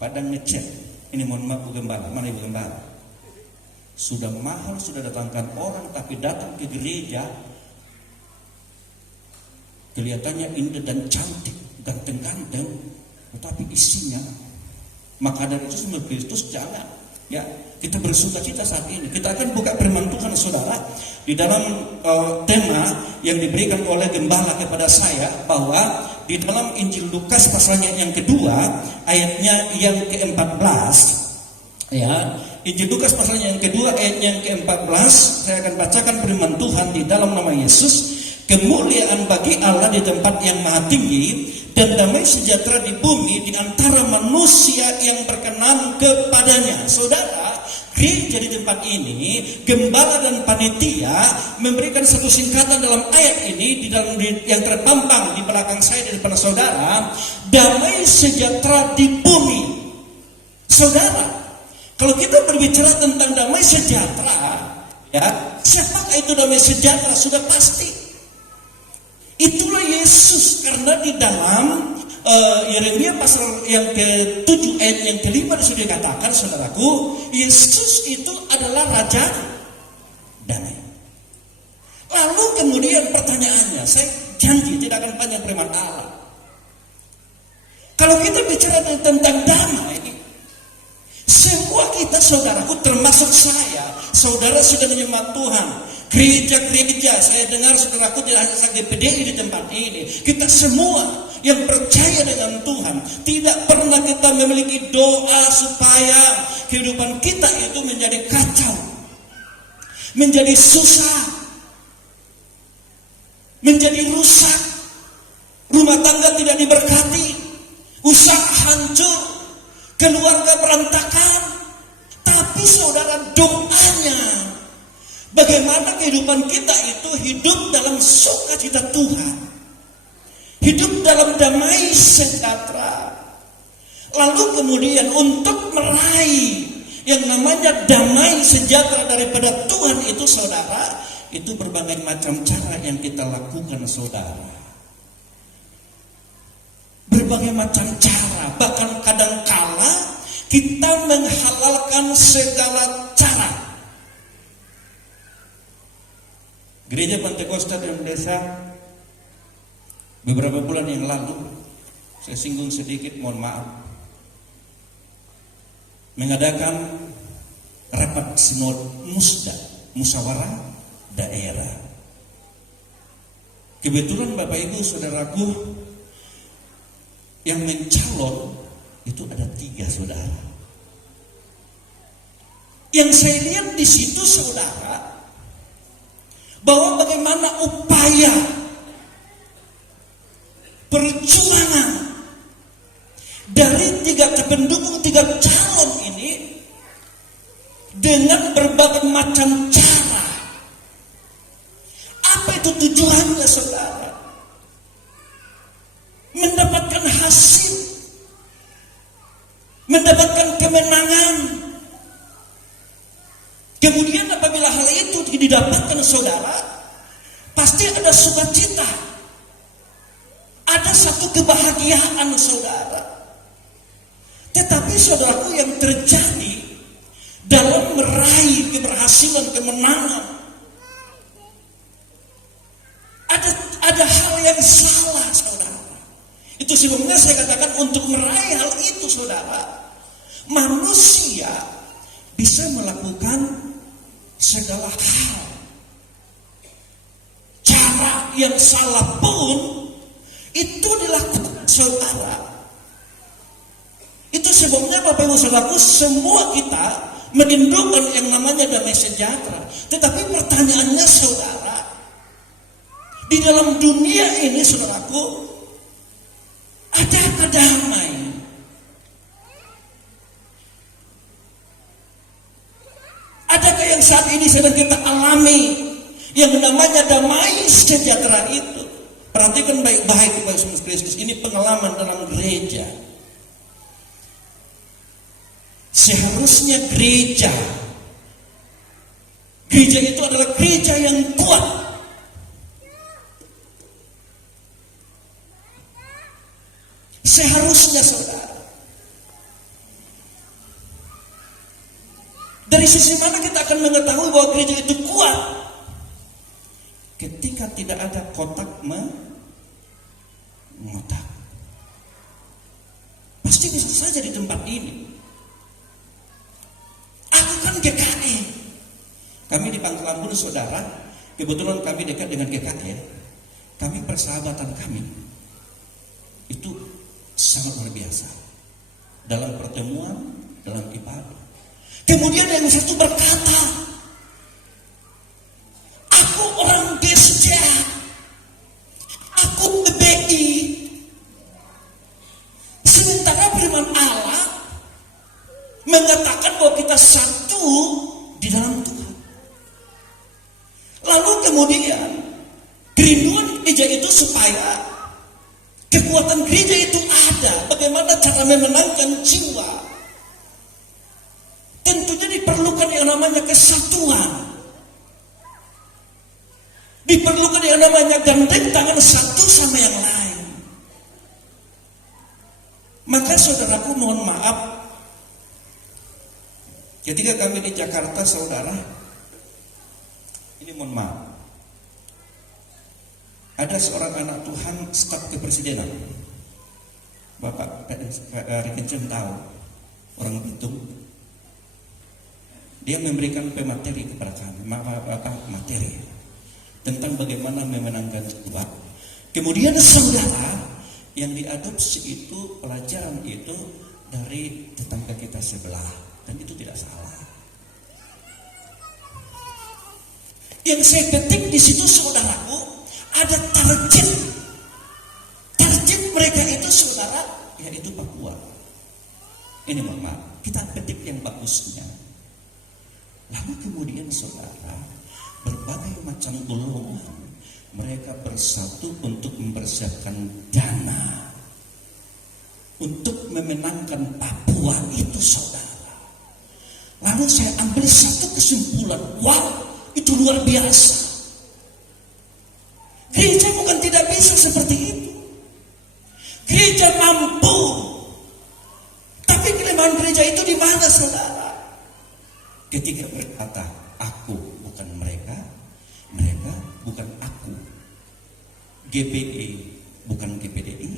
pada ngecek, ini mohon maaf Bu Gembala, mana Ibu Gembala? Sudah mahal, sudah datangkan orang, tapi datang ke gereja kelihatannya indah dan cantik, ganteng-ganteng, tetapi isinya. Maka dari itu semua Kristus jangan. Ya, kita bersuka cita saat ini. Kita akan buka firman Tuhan saudara di dalam tema yang diberikan oleh gembala kepada saya, bahwa di dalam Injil Lukas pasalnya yang kedua ayatnya yang ke-14, ya, Injil Lukas pasalnya yang kedua ayatnya yang ke-14, saya akan bacakan firman Tuhan di dalam nama Yesus. Kemuliaan bagi Allah di tempat yang maha tinggi, dan damai sejahtera di bumi di antara manusia yang berkenan kepadanya. Saudara, gereja di tempat ini, gembala dan panitia memberikan satu singkatan dalam ayat ini di dalam yang terpampang di belakang saya dan depan saudara, damai sejahtera di bumi. Saudara, kalau kita berbicara tentang damai sejahtera, ya, siapakah itu damai sejahtera? Sudah pasti itulah Yesus, karena di dalam Yeremia pasal yang ke-7 ayat yang ke-5 sudah dikatakan saudaraku, Yesus itu adalah Raja damai. Lalu kemudian pertanyaannya, saya janji tidak akan panjang firman Allah. Kalau kita bicara tentang damai, semua kita saudaraku, termasuk saya, saudara sudah menyemat Tuhan. Gereja-gereja, saya dengar saudaraku tidak hanya saja PDI di tempat ini, kita semua yang percaya dengan Tuhan, tidak pernah kita memiliki doa supaya kehidupan kita itu menjadi kacau, menjadi susah, menjadi rusak, rumah tangga tidak diberkati, usaha hancur, keluarga berantakan. Tapi saudara, doanya bagaimana kehidupan kita itu hidup dalam sukacita Tuhan, hidup dalam damai sejahtera. Lalu kemudian untuk meraih yang namanya damai sejahtera daripada Tuhan itu saudara, itu berbagai macam cara yang kita lakukan saudara. Berbagai macam cara, bahkan kadangkala kita menghalalkan segala cara. Gereja Pantekosta di Desa beberapa bulan yang lalu, saya singgung sedikit, mohon maaf, mengadakan rapat sinod musda, musyawarah daerah. Kebetulan Bapak Ibu saudaraku, yang mencalon itu ada 3 saudara. Yang saya lihat di situ saudara, bahwa bagaimana upaya perjuangan Apa itu tujuannya, saudara? Mendapatkan hasil, mendapatkan kemenangan. Kemudian apabila hal itu didapatkan, saudara, pasti ada sukacita, ada satu kebahagiaan, saudara. Tetapi saudaraku, yang terjadi dalam meraih keberhasilan, kemenangan, ada hal yang salah, saudara. Itu sebabnya saya katakan untuk meraih hal itu, saudara, manusia bisa melakukan segala hal. Cara yang salah pun itu dilakukan, saudara. Itu sebabnya Bapak Ibu Saudaraku, semua kita merindukan yang namanya damai sejahtera. Tetapi pertanyaannya, saudara, di dalam dunia ini, saudaraku, adakah damai? Adakah yang saat ini sedang kita alami yang namanya damai sejahtera itu? Perhatikan baik-baik Bapak Yesus Kristus. Ini pengalaman dalam gereja. Seharusnya gereja itu adalah gereja yang kuat. Seharusnya, saudara. Dari sisi mana kita akan mengetahui bahwa gereja itu kuat? Ketika tidak ada kotak mengotak. Pasti bisa saja di tempat ini. Aku kan GKE. Kami di Pangkalan Bun, saudara, kebetulan kami dekat dengan GKE. Kami persahabatan kami itu sangat luar biasa. Dalam pertemuan, dalam ibadah. Kemudian yang satu berkata, aku orang Gesja, aku PBI. Sementara firman Allah mengatakan bahwa kita satu di dalam Tuhan. Lalu kemudian kerinduan gereja itu supaya kekuatan gereja itu ada. Bagaimana cara memenangkan jiwa? Tentunya diperlukan yang namanya kesatuan. Diperlukan yang namanya gandeng tangan satu sama yang lain. Maka saudaraku, mohon maaf, ketika kami di Jakarta, saudara, ini mohon maaf, ada seorang anak Tuhan staf kepresidenan, Bapak Rikencem tahu, orang Bitung. Dia memberikan pemateri kepada kami, materi tentang bagaimana memenangkan jiwa. Kemudian saudara, yang diadopsi itu pelajaran itu dari tetangga kita sebelah, dan itu tidak salah. Yang saya petik di situ, saudaraku, ada target mereka itu, saudara, yaitu Papua. Ini mohon maaf, kita petik yang bagusnya. Lalu kemudian, saudara, berbagai macam golongan mereka bersatu untuk mempersiapkan dana untuk memenangkan Papua itu, saudara. Lalu saya ambil satu kesimpulan, wow, itu luar biasa. Gereja bukan tidak bisa seperti itu. Gereja mampu. Tapi kelemahan gereja itu di mana, saudara? Ketika berkata, aku bukan mereka, mereka bukan aku. GPI bukan GPDI,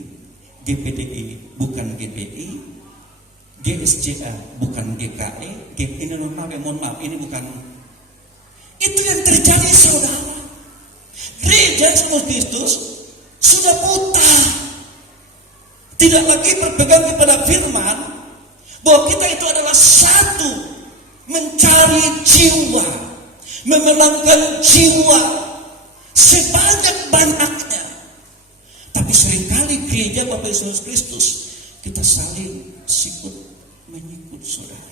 GPDI bukan GPI, GSJA bukan GKE, ini mohon maaf, ini bukan. Itu yang terjadi, saudara. Gereja Yesus Kristus sudah buta, tidak lagi berpegang kepada firman bahwa kita itu adalah satu, mencari jiwa, memenangkan jiwa sebanyak-banyaknya. Tapi seringkali gereja Bapak Yesus Kristus kita saling sikut menyikut, saudara.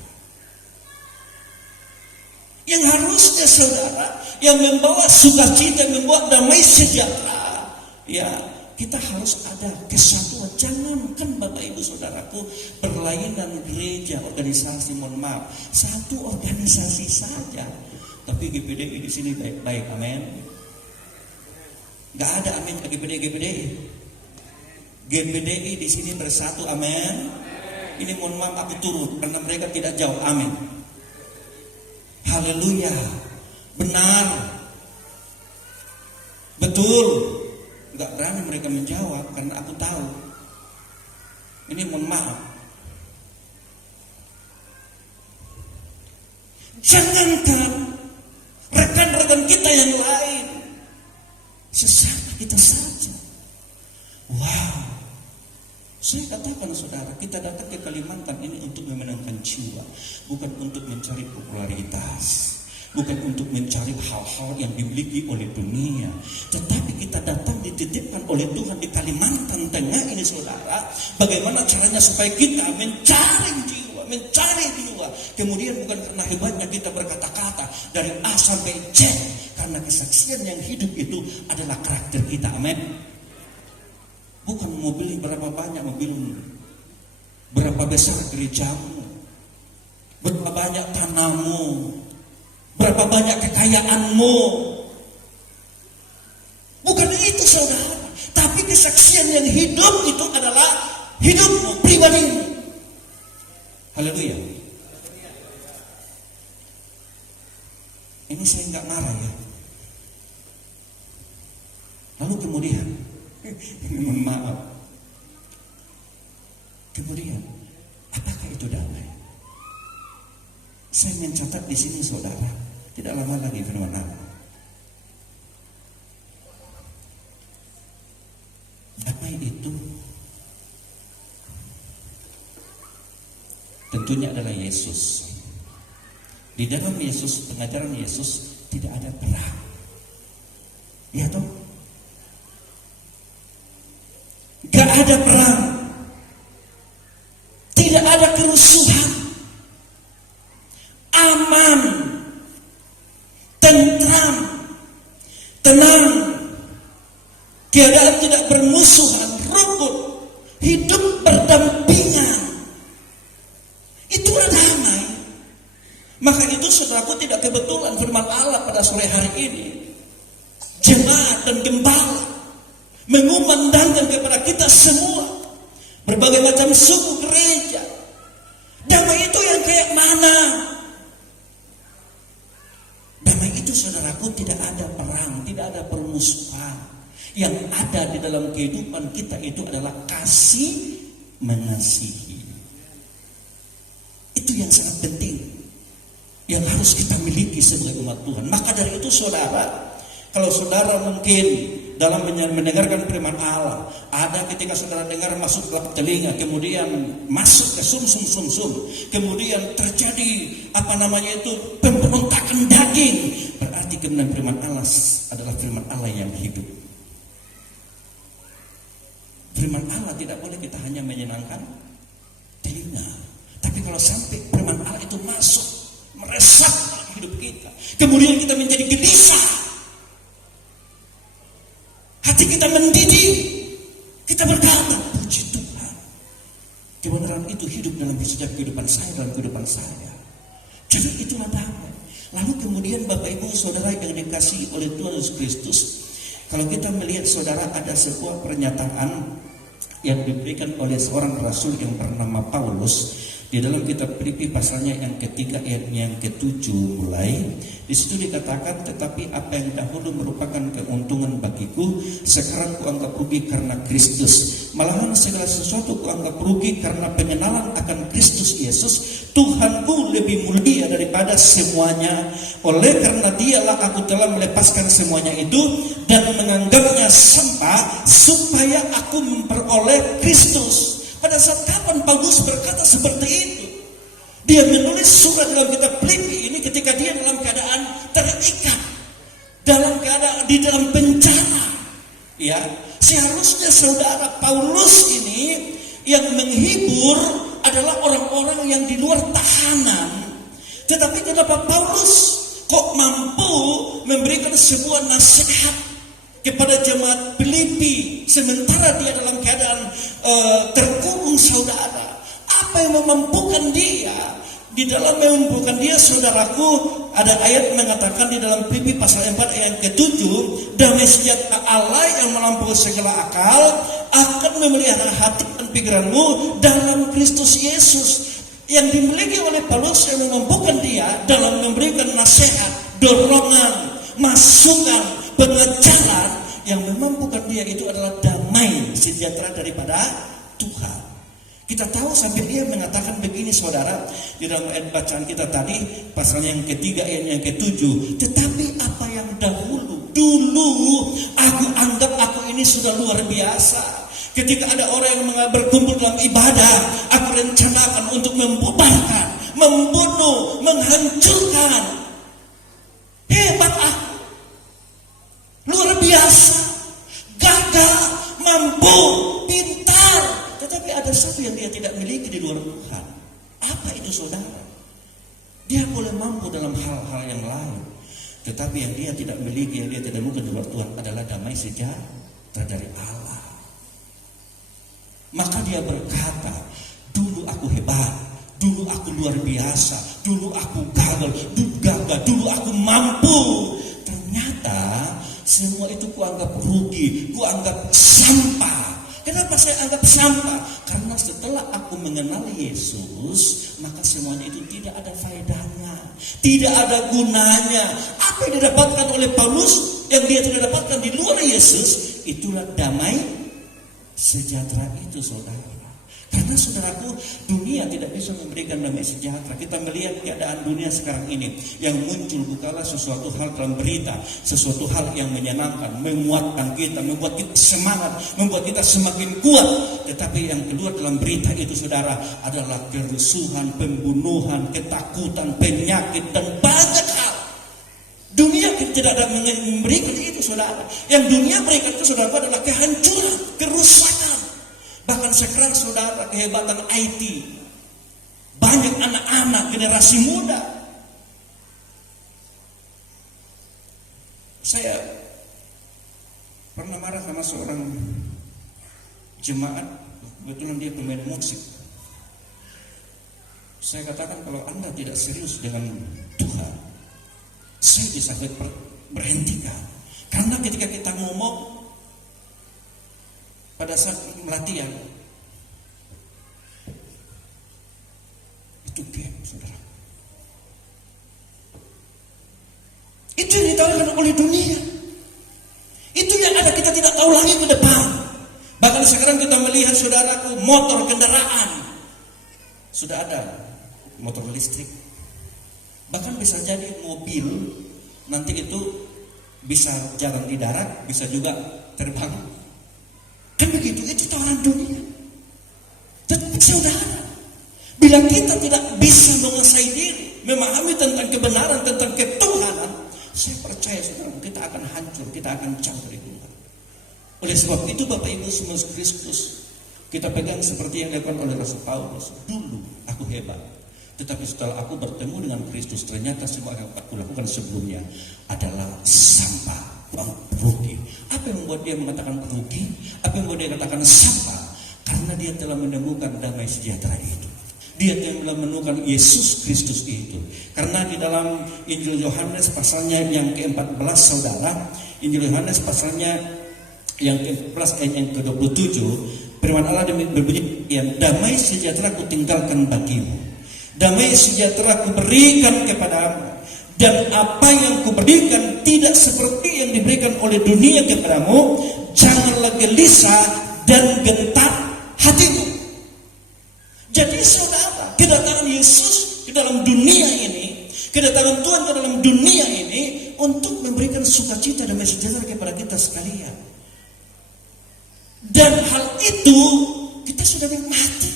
Yang harusnya saudara yang membawa sukacita, membawa damai sejahtera, ya kita harus ada kesatuan. Jangankan Bapak Ibu Saudaraku berlainan gereja, organisasi, mohon maaf, satu organisasi saja, tapi GPDI di sini baik-baik, amin. Gak ada amin ke GPDI. GPDI di sini bersatu, amin. Ini mohon maaf aku turun karena mereka tidak jauh, amin. Haleluya. Benar. Betul. Gak berani mereka menjawab karena aku tahu. Ini mohon maaf. Jangankan rekan-rekan kita yang lain, sesama kita saja. Wow. Saya katakan saudara, kita datang ke Kalimantan ini untuk memenangkan jiwa, bukan untuk mencari popularitas, bukan untuk mencari hal-hal yang dimiliki oleh dunia, tetapi kita datang dititipkan oleh Tuhan di Kalimantan Tengah ini saudara. Bagaimana caranya supaya kita mencari jiwa, kemudian bukan karena hebatnya kita berkata-kata dari A sampai Z, karena kesaksian yang hidup itu adalah karakter kita, amin. Bukan mobil berapa banyak mobilmu, berapa besar gerejamu, berapa banyak tanahmu, berapa banyak kekayaanmu. Bukan itu saudara, tapi kesaksian yang hidup itu adalah hidupmu pribadimu. Haleluya. Ini saya nggak marah ya. Lalu kemudian mohon maaf. Kemudian, apakah itu damai? Saya mencatat di sini saudara, tidak lama lagi firman Allah. Damai itu tentunya adalah Yesus. Di dalam Yesus, pengajaran Yesus tidak ada perang. Ya toh? Gak ada perang, tidak ada kerusuhan, aman, tentram, tenang, keadaan tidak bermusuhan, rukun, hidup berdampingan. Itulah damai. Maka itu saudaraku tidak kebetulan firman Allah pada sore hari ini, jemaat dan gembala mengumandangkan kepada kita semua, berbagai macam suku gereja, damai itu yang kayak mana? Damai itu saudaraku tidak ada perang, tidak ada permusuhan. Yang ada di dalam kehidupan kita itu adalah kasih mengasihi. Itu yang sangat penting, yang harus kita miliki sebagai umat Tuhan. Maka dari itu saudara, kalau saudara mungkin dalam mendengarkan firman Allah, ada ketika saudara dengar masuk ke telinga, kemudian masuk ke sum, kemudian terjadi pemberontakan daging, berarti kebenaran firman Allah adalah firman Allah yang hidup. Firman Allah tidak boleh kita hanya menyenangkan telinga, tapi kalau sampai firman Allah itu masuk, meresap dalam hidup kita, kemudian kita menjadi gelisah, hati kita mendidih, kita berkata, puji Tuhan, kebenaran itu hidup dalam setiap kehidupan saya, dalam kehidupan saya. Jadi itulah damai. Lalu kemudian Bapak Ibu Saudara yang dikasihi oleh Tuhan Yesus Kristus, kalau kita melihat saudara ada sebuah pernyataan yang diberikan oleh seorang rasul yang bernama Paulus di dalam kitab Filipi pasalnya yang ketiga ayat yang ke-7 mulai. Di situ dikatakan, tetapi apa yang dahulu merupakan keuntungan bagiku, sekarang kuanggap rugi karena Kristus. Malahan segala sesuatu kuanggap rugi karena pengenalan akan Kristus Yesus, Tuhanku lebih mulia daripada semuanya. Oleh karena dialah aku telah melepaskan semuanya itu dan menganggapnya sampah, supaya aku memperoleh Kristus. Pada saat kapan Paulus berkata seperti itu? Dia menulis surat dalam kitab Filipi ini ketika dia dalam keadaan terikat, dalam keadaan di dalam bencana. Ya, seharusnya saudara Paulus ini yang menghibur adalah orang-orang yang di luar tahanan. Tetapi kenapa Paulus kok mampu memberikan sebuah nasihat kepada jemaat Filipi sementara dia dalam keadaan terkurung, saudara? Apa yang memampukan dia? Di dalam memampukan dia, saudaraku, ada ayat mengatakan di dalam Filipi pasal 4 ayat ke-7, damai sejahtera Allah yang melampaui segala akal akan memelihara hati dan pikiranmu dalam Kristus Yesus. Yang dimiliki oleh Paulus yang memampukan dia dalam memberikan nasihat, dorongan, masukan, pengajaran, yang memampukan dia itu adalah damai sejahtera daripada Tuhan. Kita tahu sampai dia mengatakan begini, saudara, di dalam ayat bacaan kita tadi, pasal yang ketiga ayat yang ke-7. Tetapi apa yang dulu aku anggap aku ini sudah luar biasa. Ketika ada orang yang berkumpul dalam ibadah, aku rencanakan untuk membubarkan, membunuh, menghancurkan. Hebat aku, luar biasa, gagah, mampu, pintar. Tetapi ada satu yang dia tidak miliki di luar Tuhan. Apa itu, saudara? Dia boleh mampu dalam hal-hal yang lain, tetapi yang dia tidak miliki, yang dia tidak mungkin di luar Tuhan adalah damai sejahtera dari Allah. Maka dia berkata, dulu aku hebat, dulu aku luar biasa, dulu aku gagal, dulu aku mampu. Ternyata semua itu kuanggap rugi, kuanggap sampah. Kenapa saya anggap sampah? Karena setelah aku mengenal Yesus, maka semuanya itu tidak ada faedahnya, tidak ada gunanya. Apa yang didapatkan oleh Paulus yang dia tidak dapatkan di luar Yesus, itulah damai sejahtera itu, saudara. Karena saudaraku, dunia tidak bisa memberikan damai sejahtera. Kita melihat keadaan dunia sekarang ini, yang muncul bukanlah sesuatu hal dalam berita, sesuatu hal yang menyenangkan, menguatkan kita, membuat kita semangat, membuat kita semakin kuat. Tetapi yang keluar dalam berita itu, saudara, adalah kerusuhan, pembunuhan, ketakutan, penyakit, dan banyak hal. Dunia tidak ada memberikan itu, saudara. Yang dunia berikan itu, saudara, adalah kehancuran, kerusakan. Bahkan sekarang, saudara, kehebatan IT. Banyak anak-anak generasi muda. Saya pernah marah sama seorang jemaat, kebetulan dia pemain musik. Saya katakan, kalau Anda tidak serius dengan Tuhan, saya bisa berhentikan. Karena ketika kita ngomong pada saat latihan, itu game, saudara. Itu yang ditawarkan oleh dunia. Itu yang ada, kita tidak tahu lagi ke depan. Bahkan sekarang kita melihat, saudaraku, motor kendaraan sudah ada, motor listrik. Bahkan bisa jadi mobil nanti itu bisa jalan di darat, bisa juga terbang. Kan begitu, itu tawaran dunia. Tetapi saudara, bila kita tidak bisa menguasai diri, memahami tentang kebenaran, tentang ketuhanan, saya percaya, saudara, kita akan hancur, kita akan jauh dari Tuhan. Oleh sebab itu, Bapak Ibu semua Kristus, kita pegang seperti yang dilakukan oleh Rasul Paulus. Dulu aku hebat, tetapi setelah aku bertemu dengan Kristus, ternyata semua yang aku lakukan sebelumnya adalah sampah, rugi. Apa yang membuat dia mengatakan rugi? Apa yang membuat dia katakan sampah? Karena dia telah menemukan damai sejahtera itu. Dia telah menemukan Yesus Kristus itu. Karena di dalam Injil Yohanes pasalnya yang ke-14, saudara, Injil Yohanes pasalnya yang ke-14 ayat yang ke-27, firman Allah berbunyi, yang damai sejahtera ku tinggalkan bagimu, damai sejahtera ku berikan kepadamu. Dan apa yang kuberikan tidak seperti yang diberikan oleh dunia kepadamu. Janganlah gelisah dan gentar hatimu. Jadi saudara, kedatangan Yesus ke dalam dunia ini, kedatangan Tuhan ke dalam dunia ini untuk memberikan sukacita dan sejahtera kepada kita sekalian. Dan hal itu kita sudah nikmati.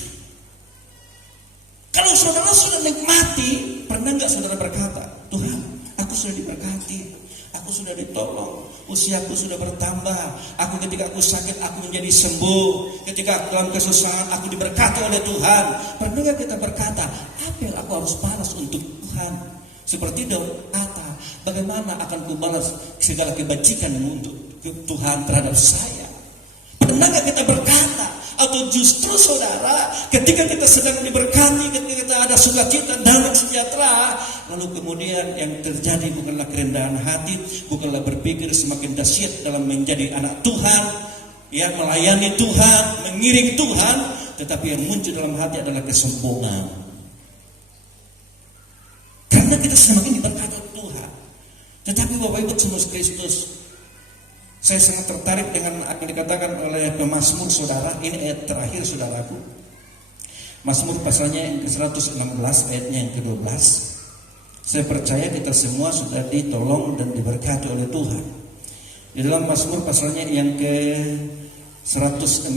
Kalau saudara sudah nikmati, pernah nggak saudara berkata, Tuhan, aku sudah diberkati, aku sudah ditolong, usiaku sudah bertambah, aku ketika aku sakit aku menjadi sembuh, ketika dalam kesusahan aku diberkati oleh Tuhan. Pernah nggak kita berkata, apa yang aku harus balas untuk Tuhan? Seperti Daud kata, bagaimana akan kubalas segala kebajikan untuk Tuhan terhadap saya? Pernah nggak kita berkata? Atau justru saudara, ketika kita sedang diberkati, ketika kita ada sukacita, damai sejahtera, lalu kemudian yang terjadi bukanlah kerendahan hati, bukanlah berpikir semakin dahsyat dalam menjadi anak Tuhan, yang melayani Tuhan, mengiring Tuhan, tetapi yang muncul dalam hati adalah kesombongan. Karena kita semakin diberkati Tuhan. Tetapi Bapak Ibu Yesus Kristus, saya sangat tertarik dengan apa yang dikatakan oleh pemazmur saudara. Ini ayat terakhir saudaraku. Mazmur pasalnya yang ke-116 ayatnya yang ke-12. Saya percaya kita semua sudah ditolong dan diberkati oleh Tuhan. Di dalam Mazmur pasalnya yang ke-116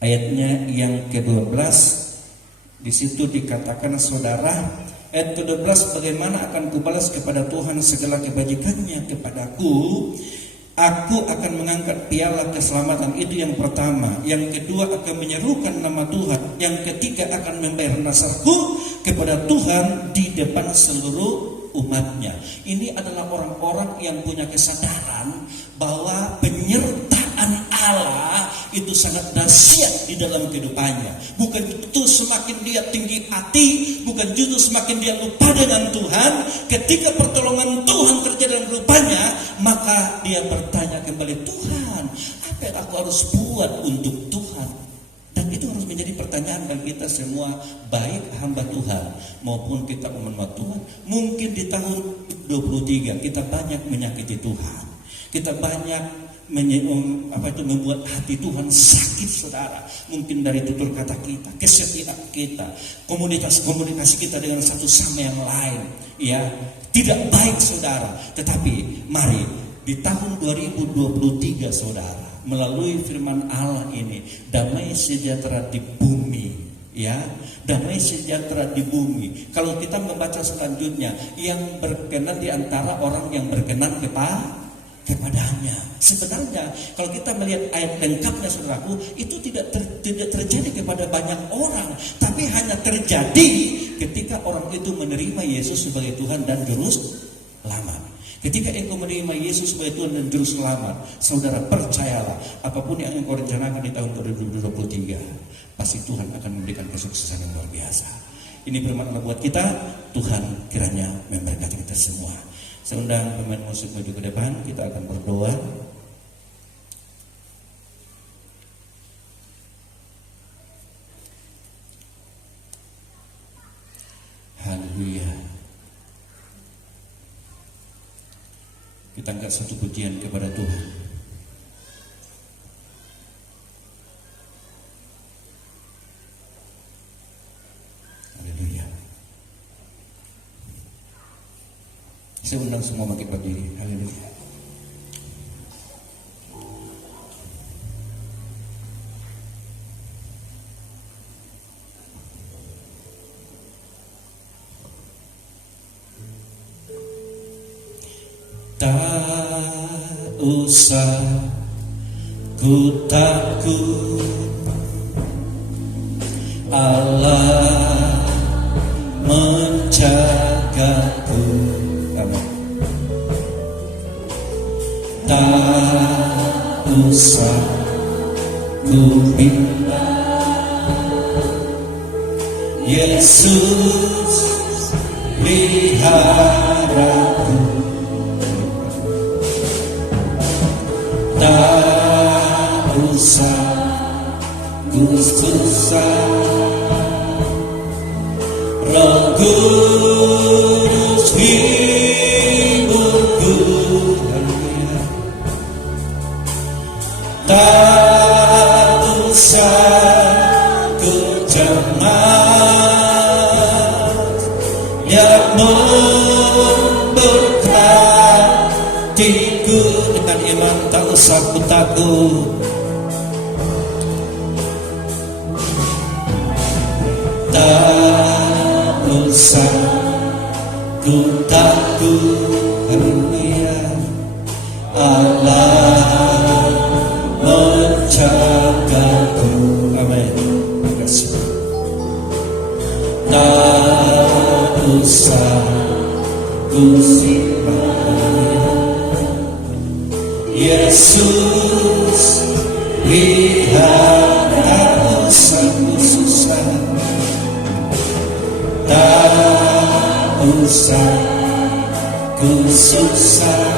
ayatnya yang ke-12, di situ dikatakan saudara, ayat ke-12, bagaimana akan kubalas kepada Tuhan segala kebajikannya kepadaku? Aku akan mengangkat piala keselamatan, itu yang pertama. Yang kedua akan menyerukan nama Tuhan. Yang ketiga akan membayar nasarku kepada Tuhan di depan seluruh umatnya. Ini adalah orang-orang yang punya kesadaran bahwa penyertaan Allah itu sangat dahsyat di dalam kehidupannya. Bukan itu semakin dia tinggi hati, bukan justru semakin dia lupa dengan Tuhan. Ketika pertolongan Tuhan terjadi dalam kehidupannya, maka dia bertanya kembali, Tuhan, apa yang aku harus buat untuk Tuhan? Dan itu harus menjadi pertanyaan bagi kita semua, baik hamba Tuhan maupun kita umat Tuhan. Mungkin di tahun 23 kita banyak menyakiti Tuhan, kita banyak membuat hati Tuhan sakit saudara. Mungkin dari tutur kata kita, kesetiaan kita, komunikasi kita dengan satu sama yang lain, ya tidak baik saudara. Tetapi mari di tahun 2023 saudara, melalui firman Allah ini, damai sejahtera di bumi, ya, damai sejahtera di bumi. Kalau kita membaca selanjutnya, yang berkenan di antara orang yang berkenan kepadanya. Sebenarnya kalau kita melihat ayat lengkapnya saudaraku, itu tidak terjadi kepada banyak orang, tapi hanya terjadi ketika orang itu menerima Yesus sebagai Tuhan dan Juru Selamat. Ketika engkau menerima Yesus sebagai Tuhan dan Juru Selamat, saudara percayalah, apapun yang engkau rencanakan di tahun 2023, pasti Tuhan akan memberikan kesuksesan yang luar biasa. Ini bermakna buat kita. Tuhan kiranya memberkati kita semua. Saya undang pemain musik maju ke depan, kita akan berdoa. Haleluya. Kita angkat satu pujian kepada Tuhan. Haleluya. Saya undang semua bangkit berdiri. Haleluya. Tak usah ku takut, Allah menjagaku. Amin. Tak usah ku bimbang, Yesus peliharaku. Tak usah ku susah, Roh Kudus hidupku. Tak usah ku cemas, yang memberkatiku. Dengan iman tak usah ku takut, tak usah ku takut. Haleluya. Allah menjagaku. Amin. Terima kasih. Tak usah Yesus, lihat aku susah, tak usah ku susah.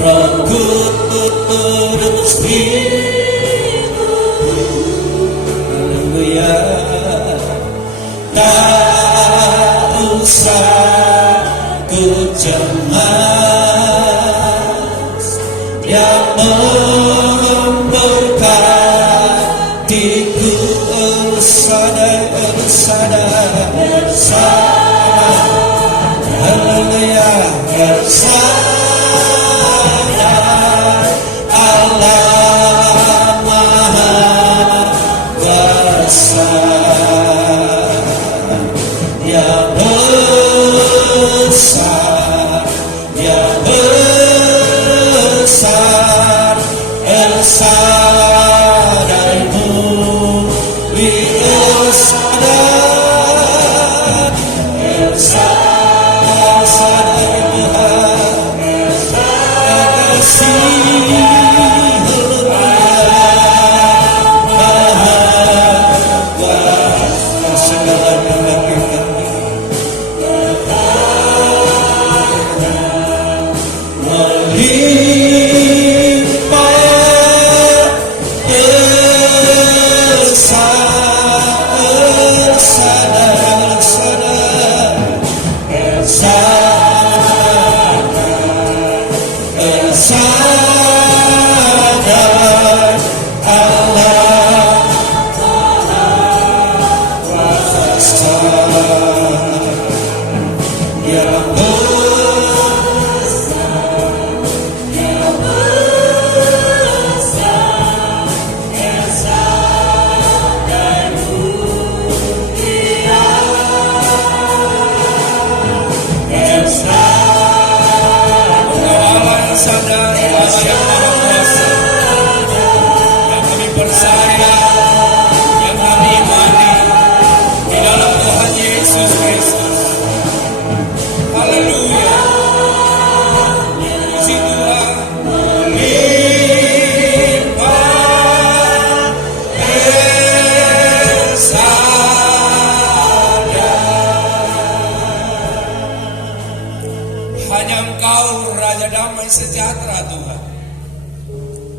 Roh Kudus haleluya, tak usah ku cemas, yang memberkatiku bersada, haleluya, bersada Allah Maha Kuasa, yang besar, yang besar, El-Shaddai-Mu,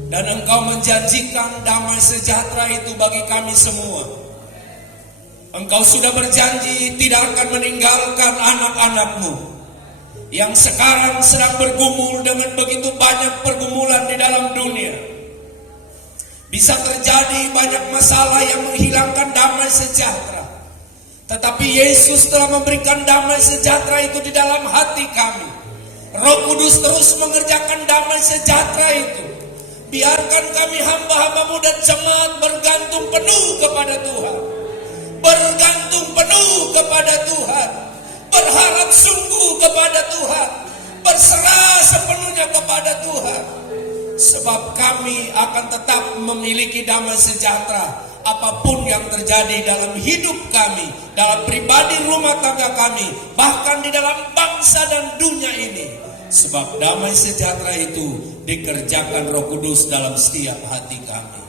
Dan Engkau menjanjikan damai sejahtera itu bagi kami semua. Engkau sudah berjanji tidak akan meninggalkan anak-anak-Mu yang sekarang sedang bergumul dengan begitu banyak pergumulan di dalam dunia. Bisa terjadi banyak masalah yang menghilangkan damai sejahtera. Tetapi Yesus telah memberikan damai sejahtera itu di dalam hati kami. Roh Kudus terus mengerjakan damai sejahtera itu. Biarkan kami hamba-hamba-Mu dan jemaat bergantung penuh kepada Tuhan. Bergantung penuh kepada Tuhan. Berharap sungguh kepada Tuhan. Berserah sepenuhnya kepada Tuhan. Sebab kami akan tetap memiliki damai sejahtera apapun yang terjadi dalam hidup kami, dalam pribadi rumah tangga kami, bahkan di dalam bangsa dan dunia ini. Sebab damai sejahtera itu dikerjakan Roh Kudus dalam setiap hati kami.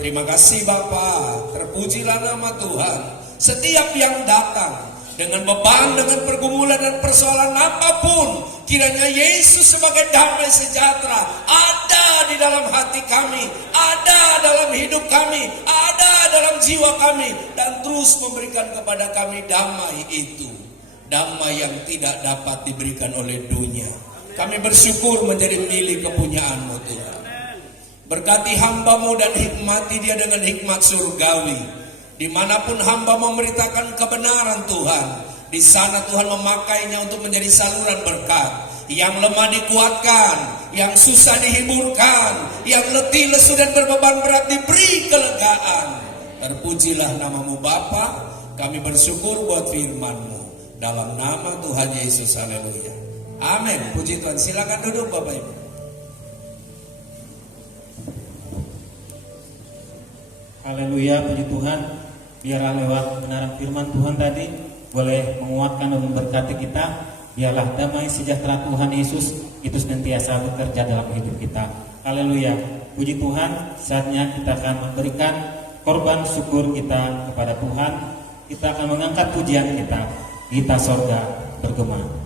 Terima kasih Bapa, terpujilah nama Tuhan. Setiap yang datang dengan beban, dengan pergumulan dan persoalan apapun, kiranya Yesus sebagai damai sejahtera ada di dalam hati kami, ada dalam hidup kami, ada dalam jiwa kami, dan terus memberikan kepada kami damai itu, damai yang tidak dapat diberikan oleh dunia. Kami bersyukur menjadi milik kepunyaan-Mu Tuhan. Berkati hamba-Mu dan hikmati dia dengan hikmat surgawi. Dimanapun hamba memberitakan kebenaran Tuhan, di sana Tuhan memakainya untuk menjadi saluran berkat. Yang lemah dikuatkan, yang susah dihiburkan, yang letih, lesu dan berbeban berat diberi kelegaan. Terpujilah nama-Mu Bapa. Kami bersyukur buat firman-Mu. Dalam nama Tuhan Yesus, haleluya. Amin. Puji Tuhan. Silakan duduk Bapak Ibu. Haleluya, puji Tuhan. Biarlah lewat kebenaran firman Tuhan tadi boleh menguatkan dan memberkati kita Biarlah damai sejahtera Tuhan Yesus itu senantiasa bekerja dalam hidup kita. Haleluya. Puji Tuhan, saatnya kita akan memberikan korban syukur kita kepada Tuhan. Kita akan mengangkat pujian kita sorga bergema.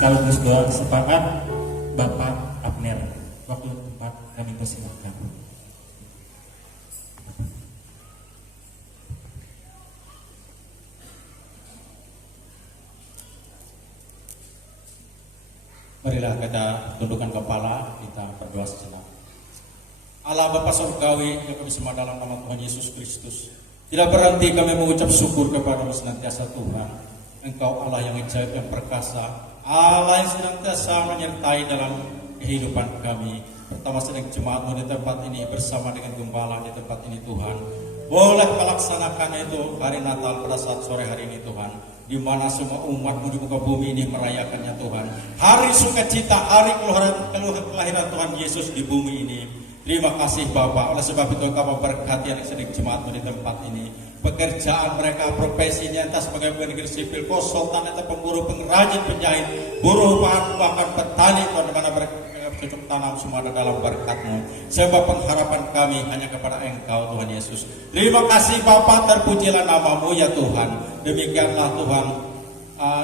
sekaligus doa sepakat Bapak Abner. Waktu tempat kami persilakan. Marilah kita tundukkan kepala, kita berdoa sejenak. Allah Bapa Surgawi yang kami sembah dalam nama Tuhan Yesus Kristus, tidak berhenti kami mengucap syukur kepada-Mu senantiasa Tuhan. Engkau Allah yang ajaib, yang perkasa, Allah yang senantiasa menyertai dalam kehidupan kami. Pertama sedang jemaat-Mu di tempat ini bersama dengan gembala di tempat ini Tuhan. Boleh melaksanakan itu hari Natal pada saat sore hari ini Tuhan, di mana semua umat-Mu di muka bumi ini merayakannya Tuhan. Hari sukacita, hari kelahiran Tuhan Yesus di bumi ini. Terima kasih Bapak, oleh sebab itu Engkau memberkati yang sedang jemaat-Mu di tempat ini. Pekerjaan mereka, profesinya entah sebagai negeri sipil, konsultan, entah pemburu, pengrajin, penjahit, buruh, bahkan petani, Tuhan, di mana bercocok tanam semua ada dalam berkat-Mu. Sebab pengharapan kami hanya kepada Engkau Tuhan Yesus. Terima kasih Bapa, terpujilah nama-Mu ya Tuhan. Demikianlah Tuhan,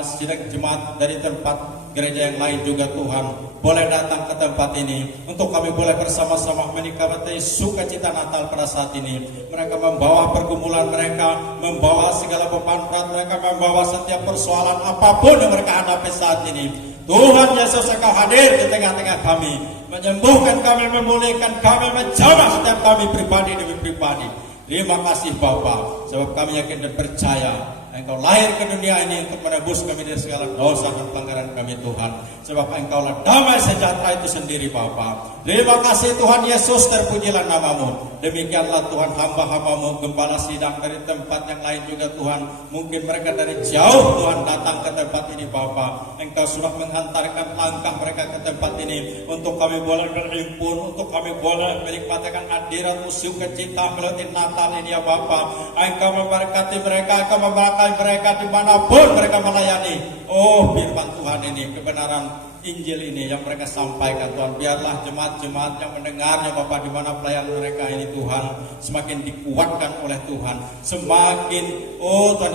sidang jemaat dari tempat gereja yang lain juga Tuhan boleh datang ke tempat ini untuk kami boleh bersama-sama menikmati sukacita Natal pada saat ini. Mereka membawa pergumulan mereka, membawa segala beban berat mereka, membawa setiap persoalan apapun yang mereka hadapi saat ini. Tuhan Yesus, Engkau hadir di tengah-tengah kami, menyembuhkan kami, memulihkan kami, menjamah setiap kami pribadi demi pribadi. Terima kasih Bapa, sebab kami yakin dan percaya Engkau lahir ke dunia ini untuk menebus kami dari segala dosa dan pelanggaran kami Tuhan. Sebab Engkaulah damai sejahtera itu sendiri Bapa. Terima kasih Tuhan Yesus, terpujilah nama-Mu. Demikianlah Tuhan hamba-hamba-Mu, gembala sidang dari tempat yang lain juga Tuhan. Mungkin mereka dari jauh Tuhan datang ke tempat ini Bapa. Engkau sudah menghantarkan langkah mereka ke tempat ini untuk kami boleh berhimpun, untuk kami boleh menikmatikan hadirat-Mu sukacita melewati Natal ini ya Bapa. Engkau memberkati mereka, Engkau memberkati mereka dimanapun mereka melayani. Oh firman Tuhan ini, kebenaran Injil ini yang mereka sampaikan Tuhan, biarlah jemaat-jemaat yang mendengarnya Bapak di mana pelayan mereka ini Tuhan semakin dikuatkan oleh Tuhan, semakin Tuhan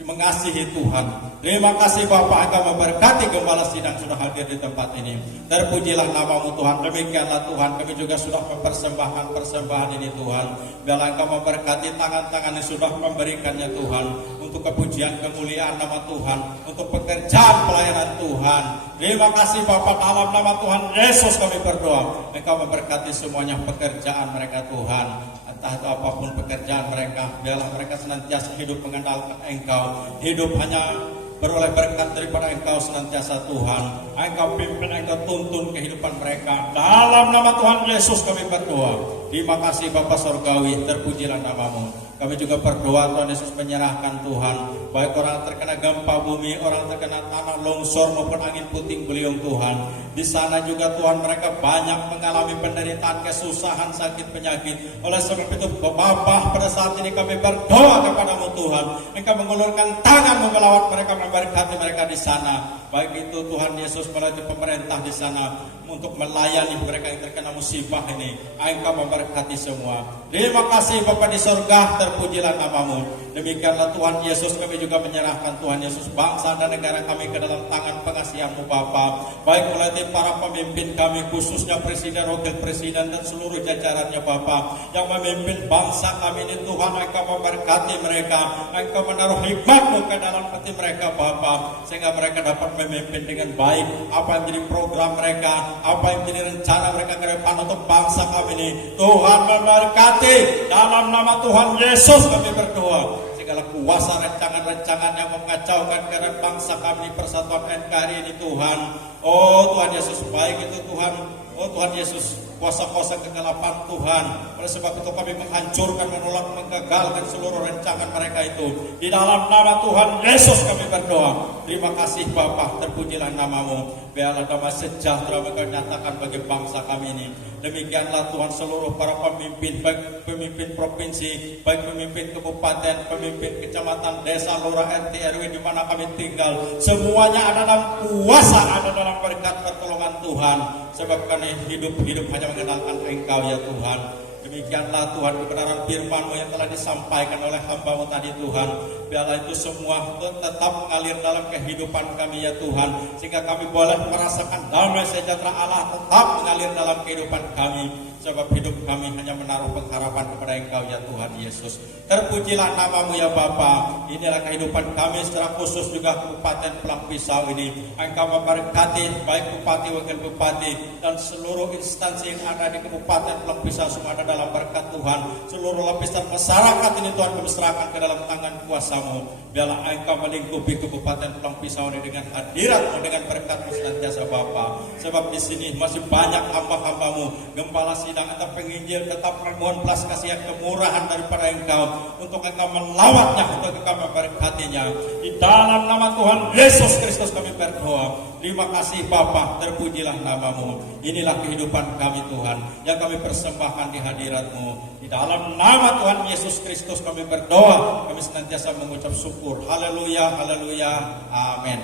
mengasihi Tuhan. Terima kasih Bapak, Engkau memberkati gembala sidang sudah hadir di tempat ini. Terpujilah nama-Mu Tuhan. Demikianlah Tuhan, kami juga sudah mempersembahkan persembahan ini Tuhan. Biarlah Engkau memberkati tangan-tangan yang sudah memberikannya Tuhan, untuk kepujian kemuliaan nama Tuhan, untuk pekerjaan pelayanan Tuhan. Terima kasih Bapak, dalam nama Tuhan Yesus kami berdoa. Engkau memberkati semuanya pekerjaan mereka Tuhan. Entah itu apapun pekerjaan mereka, biarlah mereka senantiasa hidup mengandalkan Engkau, hidup hanya beroleh berkat daripada Engkau senantiasa Tuhan. Engkau pimpin, Engkau tuntun kehidupan mereka. Dalam nama Tuhan Yesus kami berdoa. Terima kasih Bapa Surgawi, terpujilah nama-Mu. Kami juga berdoa Tuhan Yesus menyerahkan Tuhan, baik orang terkena gempa bumi, orang terkena tanah longsor maupun angin puting beliung Tuhan. Di sana juga Tuhan mereka banyak mengalami penderitaan, kesusahan, sakit, penyakit. Oleh sebab itu Bapa, pada saat ini kami berdoa kepada-Mu Tuhan. Engkau mengulurkan tangan melawat mereka, memberkati mereka di sana. Baik itu Tuhan Yesus melalui pemerintah di sana untuk melayani mereka yang terkena musibah ini. Engkau memberkati semua. Terima kasih Bapa di surga, terpujilah nama-Mu. Demikianlah Tuhan Yesus, kami juga menyerahkan Tuhan Yesus bangsa dan negara kami ke dalam tangan pengasihan-Mu Bapa. Baik melalui para pemimpin kami, khususnya Presiden, Wakil Presiden dan seluruh jajarannya Bapa, yang memimpin bangsa kami ini Tuhan. Engkau memberkati mereka, Engkau menaruh hikmat-Mu ke dalam hati mereka Bapa, sehingga mereka dapat memimpin dengan baik apa yang menjadi program mereka, apa yang menjadi rencana mereka ke depan untuk bangsa kami ini. Tuhan memberkati, dalam nama Tuhan Yesus kami berdoa. Segala kuasa rancangan-rancangan yang mengacaukan keadaan bangsa kami, persatuan NKRI ini Tuhan. Oh Tuhan Yesus, baik itu Tuhan, oh Tuhan Yesus, kuasa-kuasa kegelapan Tuhan. Oleh sebab itu kami menghancurkan, menolak, menggagalkan seluruh rancangan mereka itu. Di dalam nama Tuhan Yesus kami berdoa. Terima kasih Bapa, terpujilah nama-Mu. Biarlah damai sejahtera Engkau nyatakan bagi bangsa kami ini. Demikianlah Tuhan, seluruh para pemimpin, baik pemimpin provinsi, baik pemimpin kabupaten, pemimpin kecamatan, desa, lurah, RT, RW di mana kami tinggal, semuanya ada dalam kuasa, ada dalam berkat pertolongan Tuhan. Sebab kami hidup hanya mengenalkan Engkau ya Tuhan. Demikianlah Tuhan kebenaran firman-Mu yang telah disampaikan oleh hamba-Mu tadi Tuhan. Biarlah itu semua tetap mengalir dalam kehidupan kami ya Tuhan, sehingga kami boleh merasakan damai sejahtera Allah tetap mengalir dalam kehidupan kami. Sebab hidup kami hanya menaruh pengharapan kepada Engkau ya Tuhan Yesus. Terpujilah nama-Mu ya Bapa. Inilah kehidupan kami secara khusus juga Kabupaten Pulang Pisau ini. Engkau memberkati baik Bupati, Wakil Bupati, dan seluruh instansi yang ada di Kabupaten Pulang Pisau, semua ada dalam berkat Tuhan. Seluruh lapisan masyarakat ini Tuhan kami serahkan ke dalam tangan kuasa-Mu. Biarlah Engkau melingkupi Kabupaten Pulang Pisau ini dengan hadirat-Mu, dengan berkat-Mu senantiasa Bapa. Sebab di sini masih banyak hamba-hamba-Mu, gembala sidang atau penginjil, tetap memohon belas kasihan kemurahan daripada Engkau untuk Engkau melawatnya, untuk Engkau memberkatinya. Di dalam nama Tuhan Yesus Kristus kami berdoa. Terima kasih Bapa, terpujilah nama-Mu. Inilah kehidupan kami Tuhan, yang kami persembahkan di hadirat-Mu. Di dalam nama Tuhan Yesus Kristus kami berdoa, kami senantiasa mengucap syukur. Haleluya, haleluya, amin.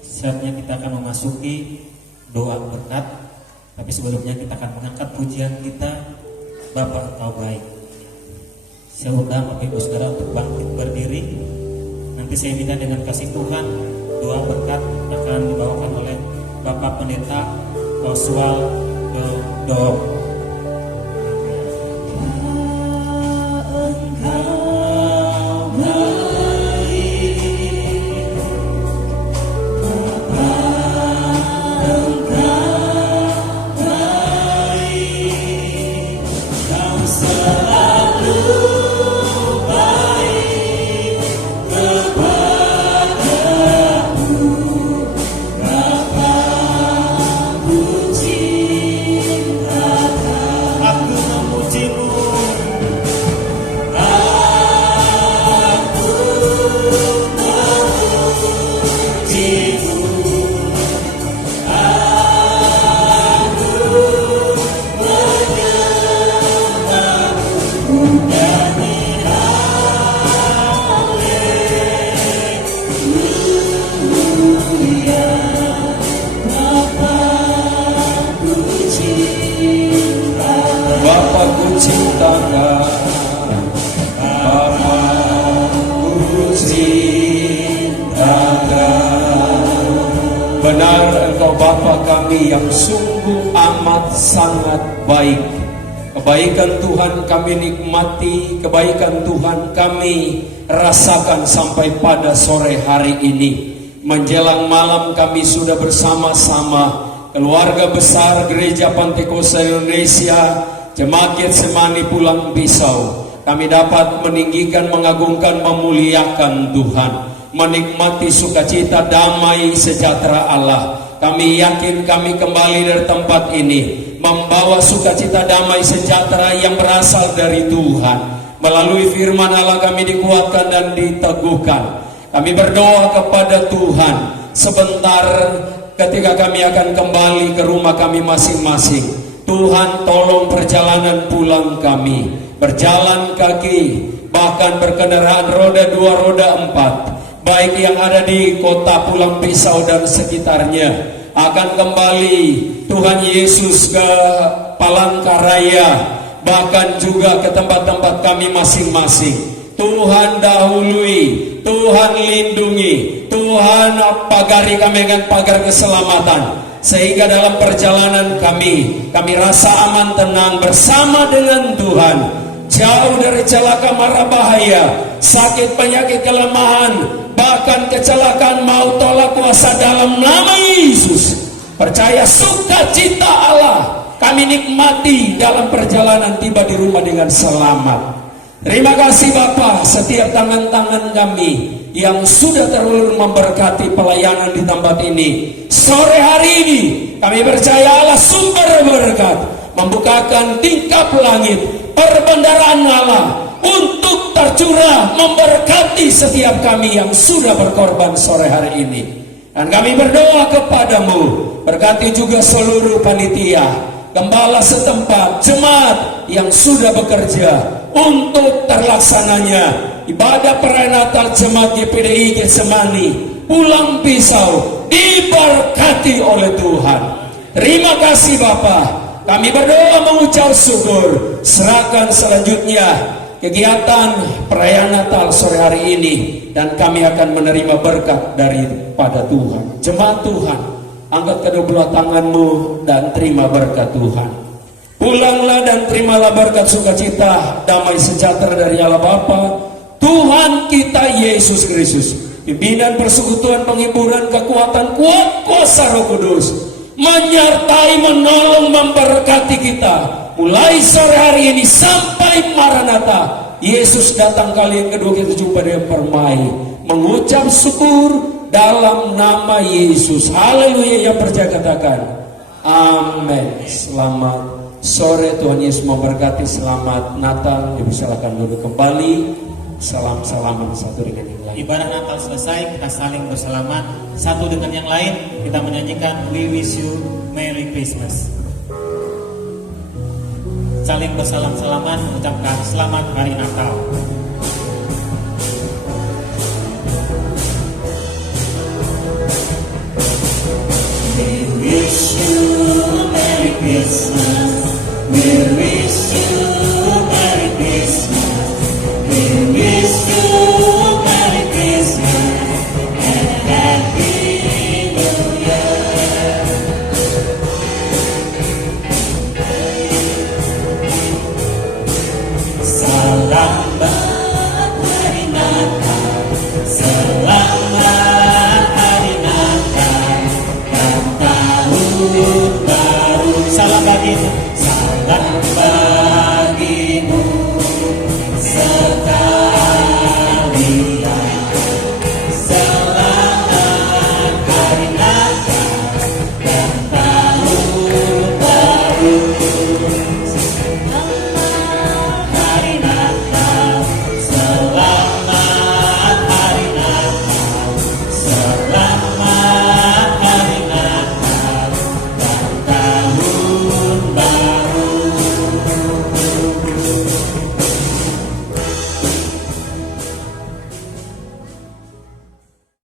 Saatnya kita akan memasuki doa berkat, tapi sebelumnya kita akan mengangkat pujian kita, Bapa Engkau baik. Saya undang Bapak Ibu Saudara untuk bangkit berdiri. Nanti saya minta dengan kasih Tuhan, doa berkat akan dibawakan oleh Bapak Pendeta Oswald Dodong. Benar Engkau Bapa kami yang sungguh amat sangat baik. Kebaikan Tuhan kami nikmati, kebaikan Tuhan kami rasakan sampai pada sore hari ini. Menjelang malam kami sudah bersama-sama keluarga besar Gereja Pantekosta Indonesia, Jemaat Getsemani Pulang Pisau. Kami dapat meninggikan, mengagungkan, memuliakan Tuhan, menikmati sukacita, damai, sejahtera Allah. Kami yakin kami kembali dari tempat ini membawa sukacita, damai, sejahtera yang berasal dari Tuhan. Melalui firman Allah kami dikuatkan dan diteguhkan. Kami berdoa kepada Tuhan sebentar ketika kami akan kembali ke rumah kami masing-masing. Tuhan tolong perjalanan pulang kami, berjalan kaki, bahkan berkendaraan roda 2, roda 4, baik yang ada di kota Pulang Pisau dan sekitarnya, akan kembali Tuhan Yesus ke Palangkaraya, bahkan juga ke tempat-tempat kami masing-masing. Tuhan dahului, Tuhan lindungi, Tuhan pagari kami dengan pagar keselamatan, sehingga dalam perjalanan kami rasa aman, tenang bersama dengan Tuhan, jauh dari celaka mara bahaya, sakit, penyakit, kelemahan, bahkan kecelakaan maut, tolak kuasa dalam nama Yesus. Percaya sukacita Allah kami nikmati dalam perjalanan, tiba di rumah dengan selamat. Terima kasih Bapa, setiap tangan-tangan kami yang sudah terulur memberkati pelayanan di tempat ini. Sore hari ini kami percaya Allah sumber berkat, membukakan tingkap langit, perbendaharaan Allah untuk tercurah memberkati setiap kami yang sudah berkorban sore hari ini. Dan kami berdoa kepadamu, berkati juga seluruh panitia, gembala setempat, jemaat yang sudah bekerja untuk terlaksananya ibadah perayaan Natal Jemaat GPDI Getsemani pulang pisau diberkati oleh Tuhan. Terima kasih Bapak. Kami berdoa mengucap syukur. Serahkan selanjutnya kegiatan perayaan Natal sore hari ini, dan kami akan menerima berkat daripada Tuhan. Jemaat Tuhan, angkat kedua belah tanganmu dan terima berkat Tuhan. Pulanglah dan terimalah berkat sukacita, damai sejahtera dari Allah Bapa, Tuhan kita Yesus Kristus, pimpinan persekutuan, penghiburan, kekuatan, kuat kuasa Roh Kudus, menyertai, menolong, memberkati kita mulai sore hari ini sampai Maranatha. Yesus datang kali yang kedua, kita jumpa dengan permai, mengucap syukur dalam nama Yesus. Haleluya. Yang percaya katakan amin. Selamat sore, Tuhan Yesus memberkati. Selamat Natal. Ibu silakan duduk kembali. Salam-salaman satu dengan yang lain. Ibadah Natal selesai, kita saling bersalaman satu dengan yang lain. Kita menyanyikan We Wish You Merry Christmas. Saling bersalam-salaman, mengucapkan selamat hari Natal. We wish you a Merry Christmas.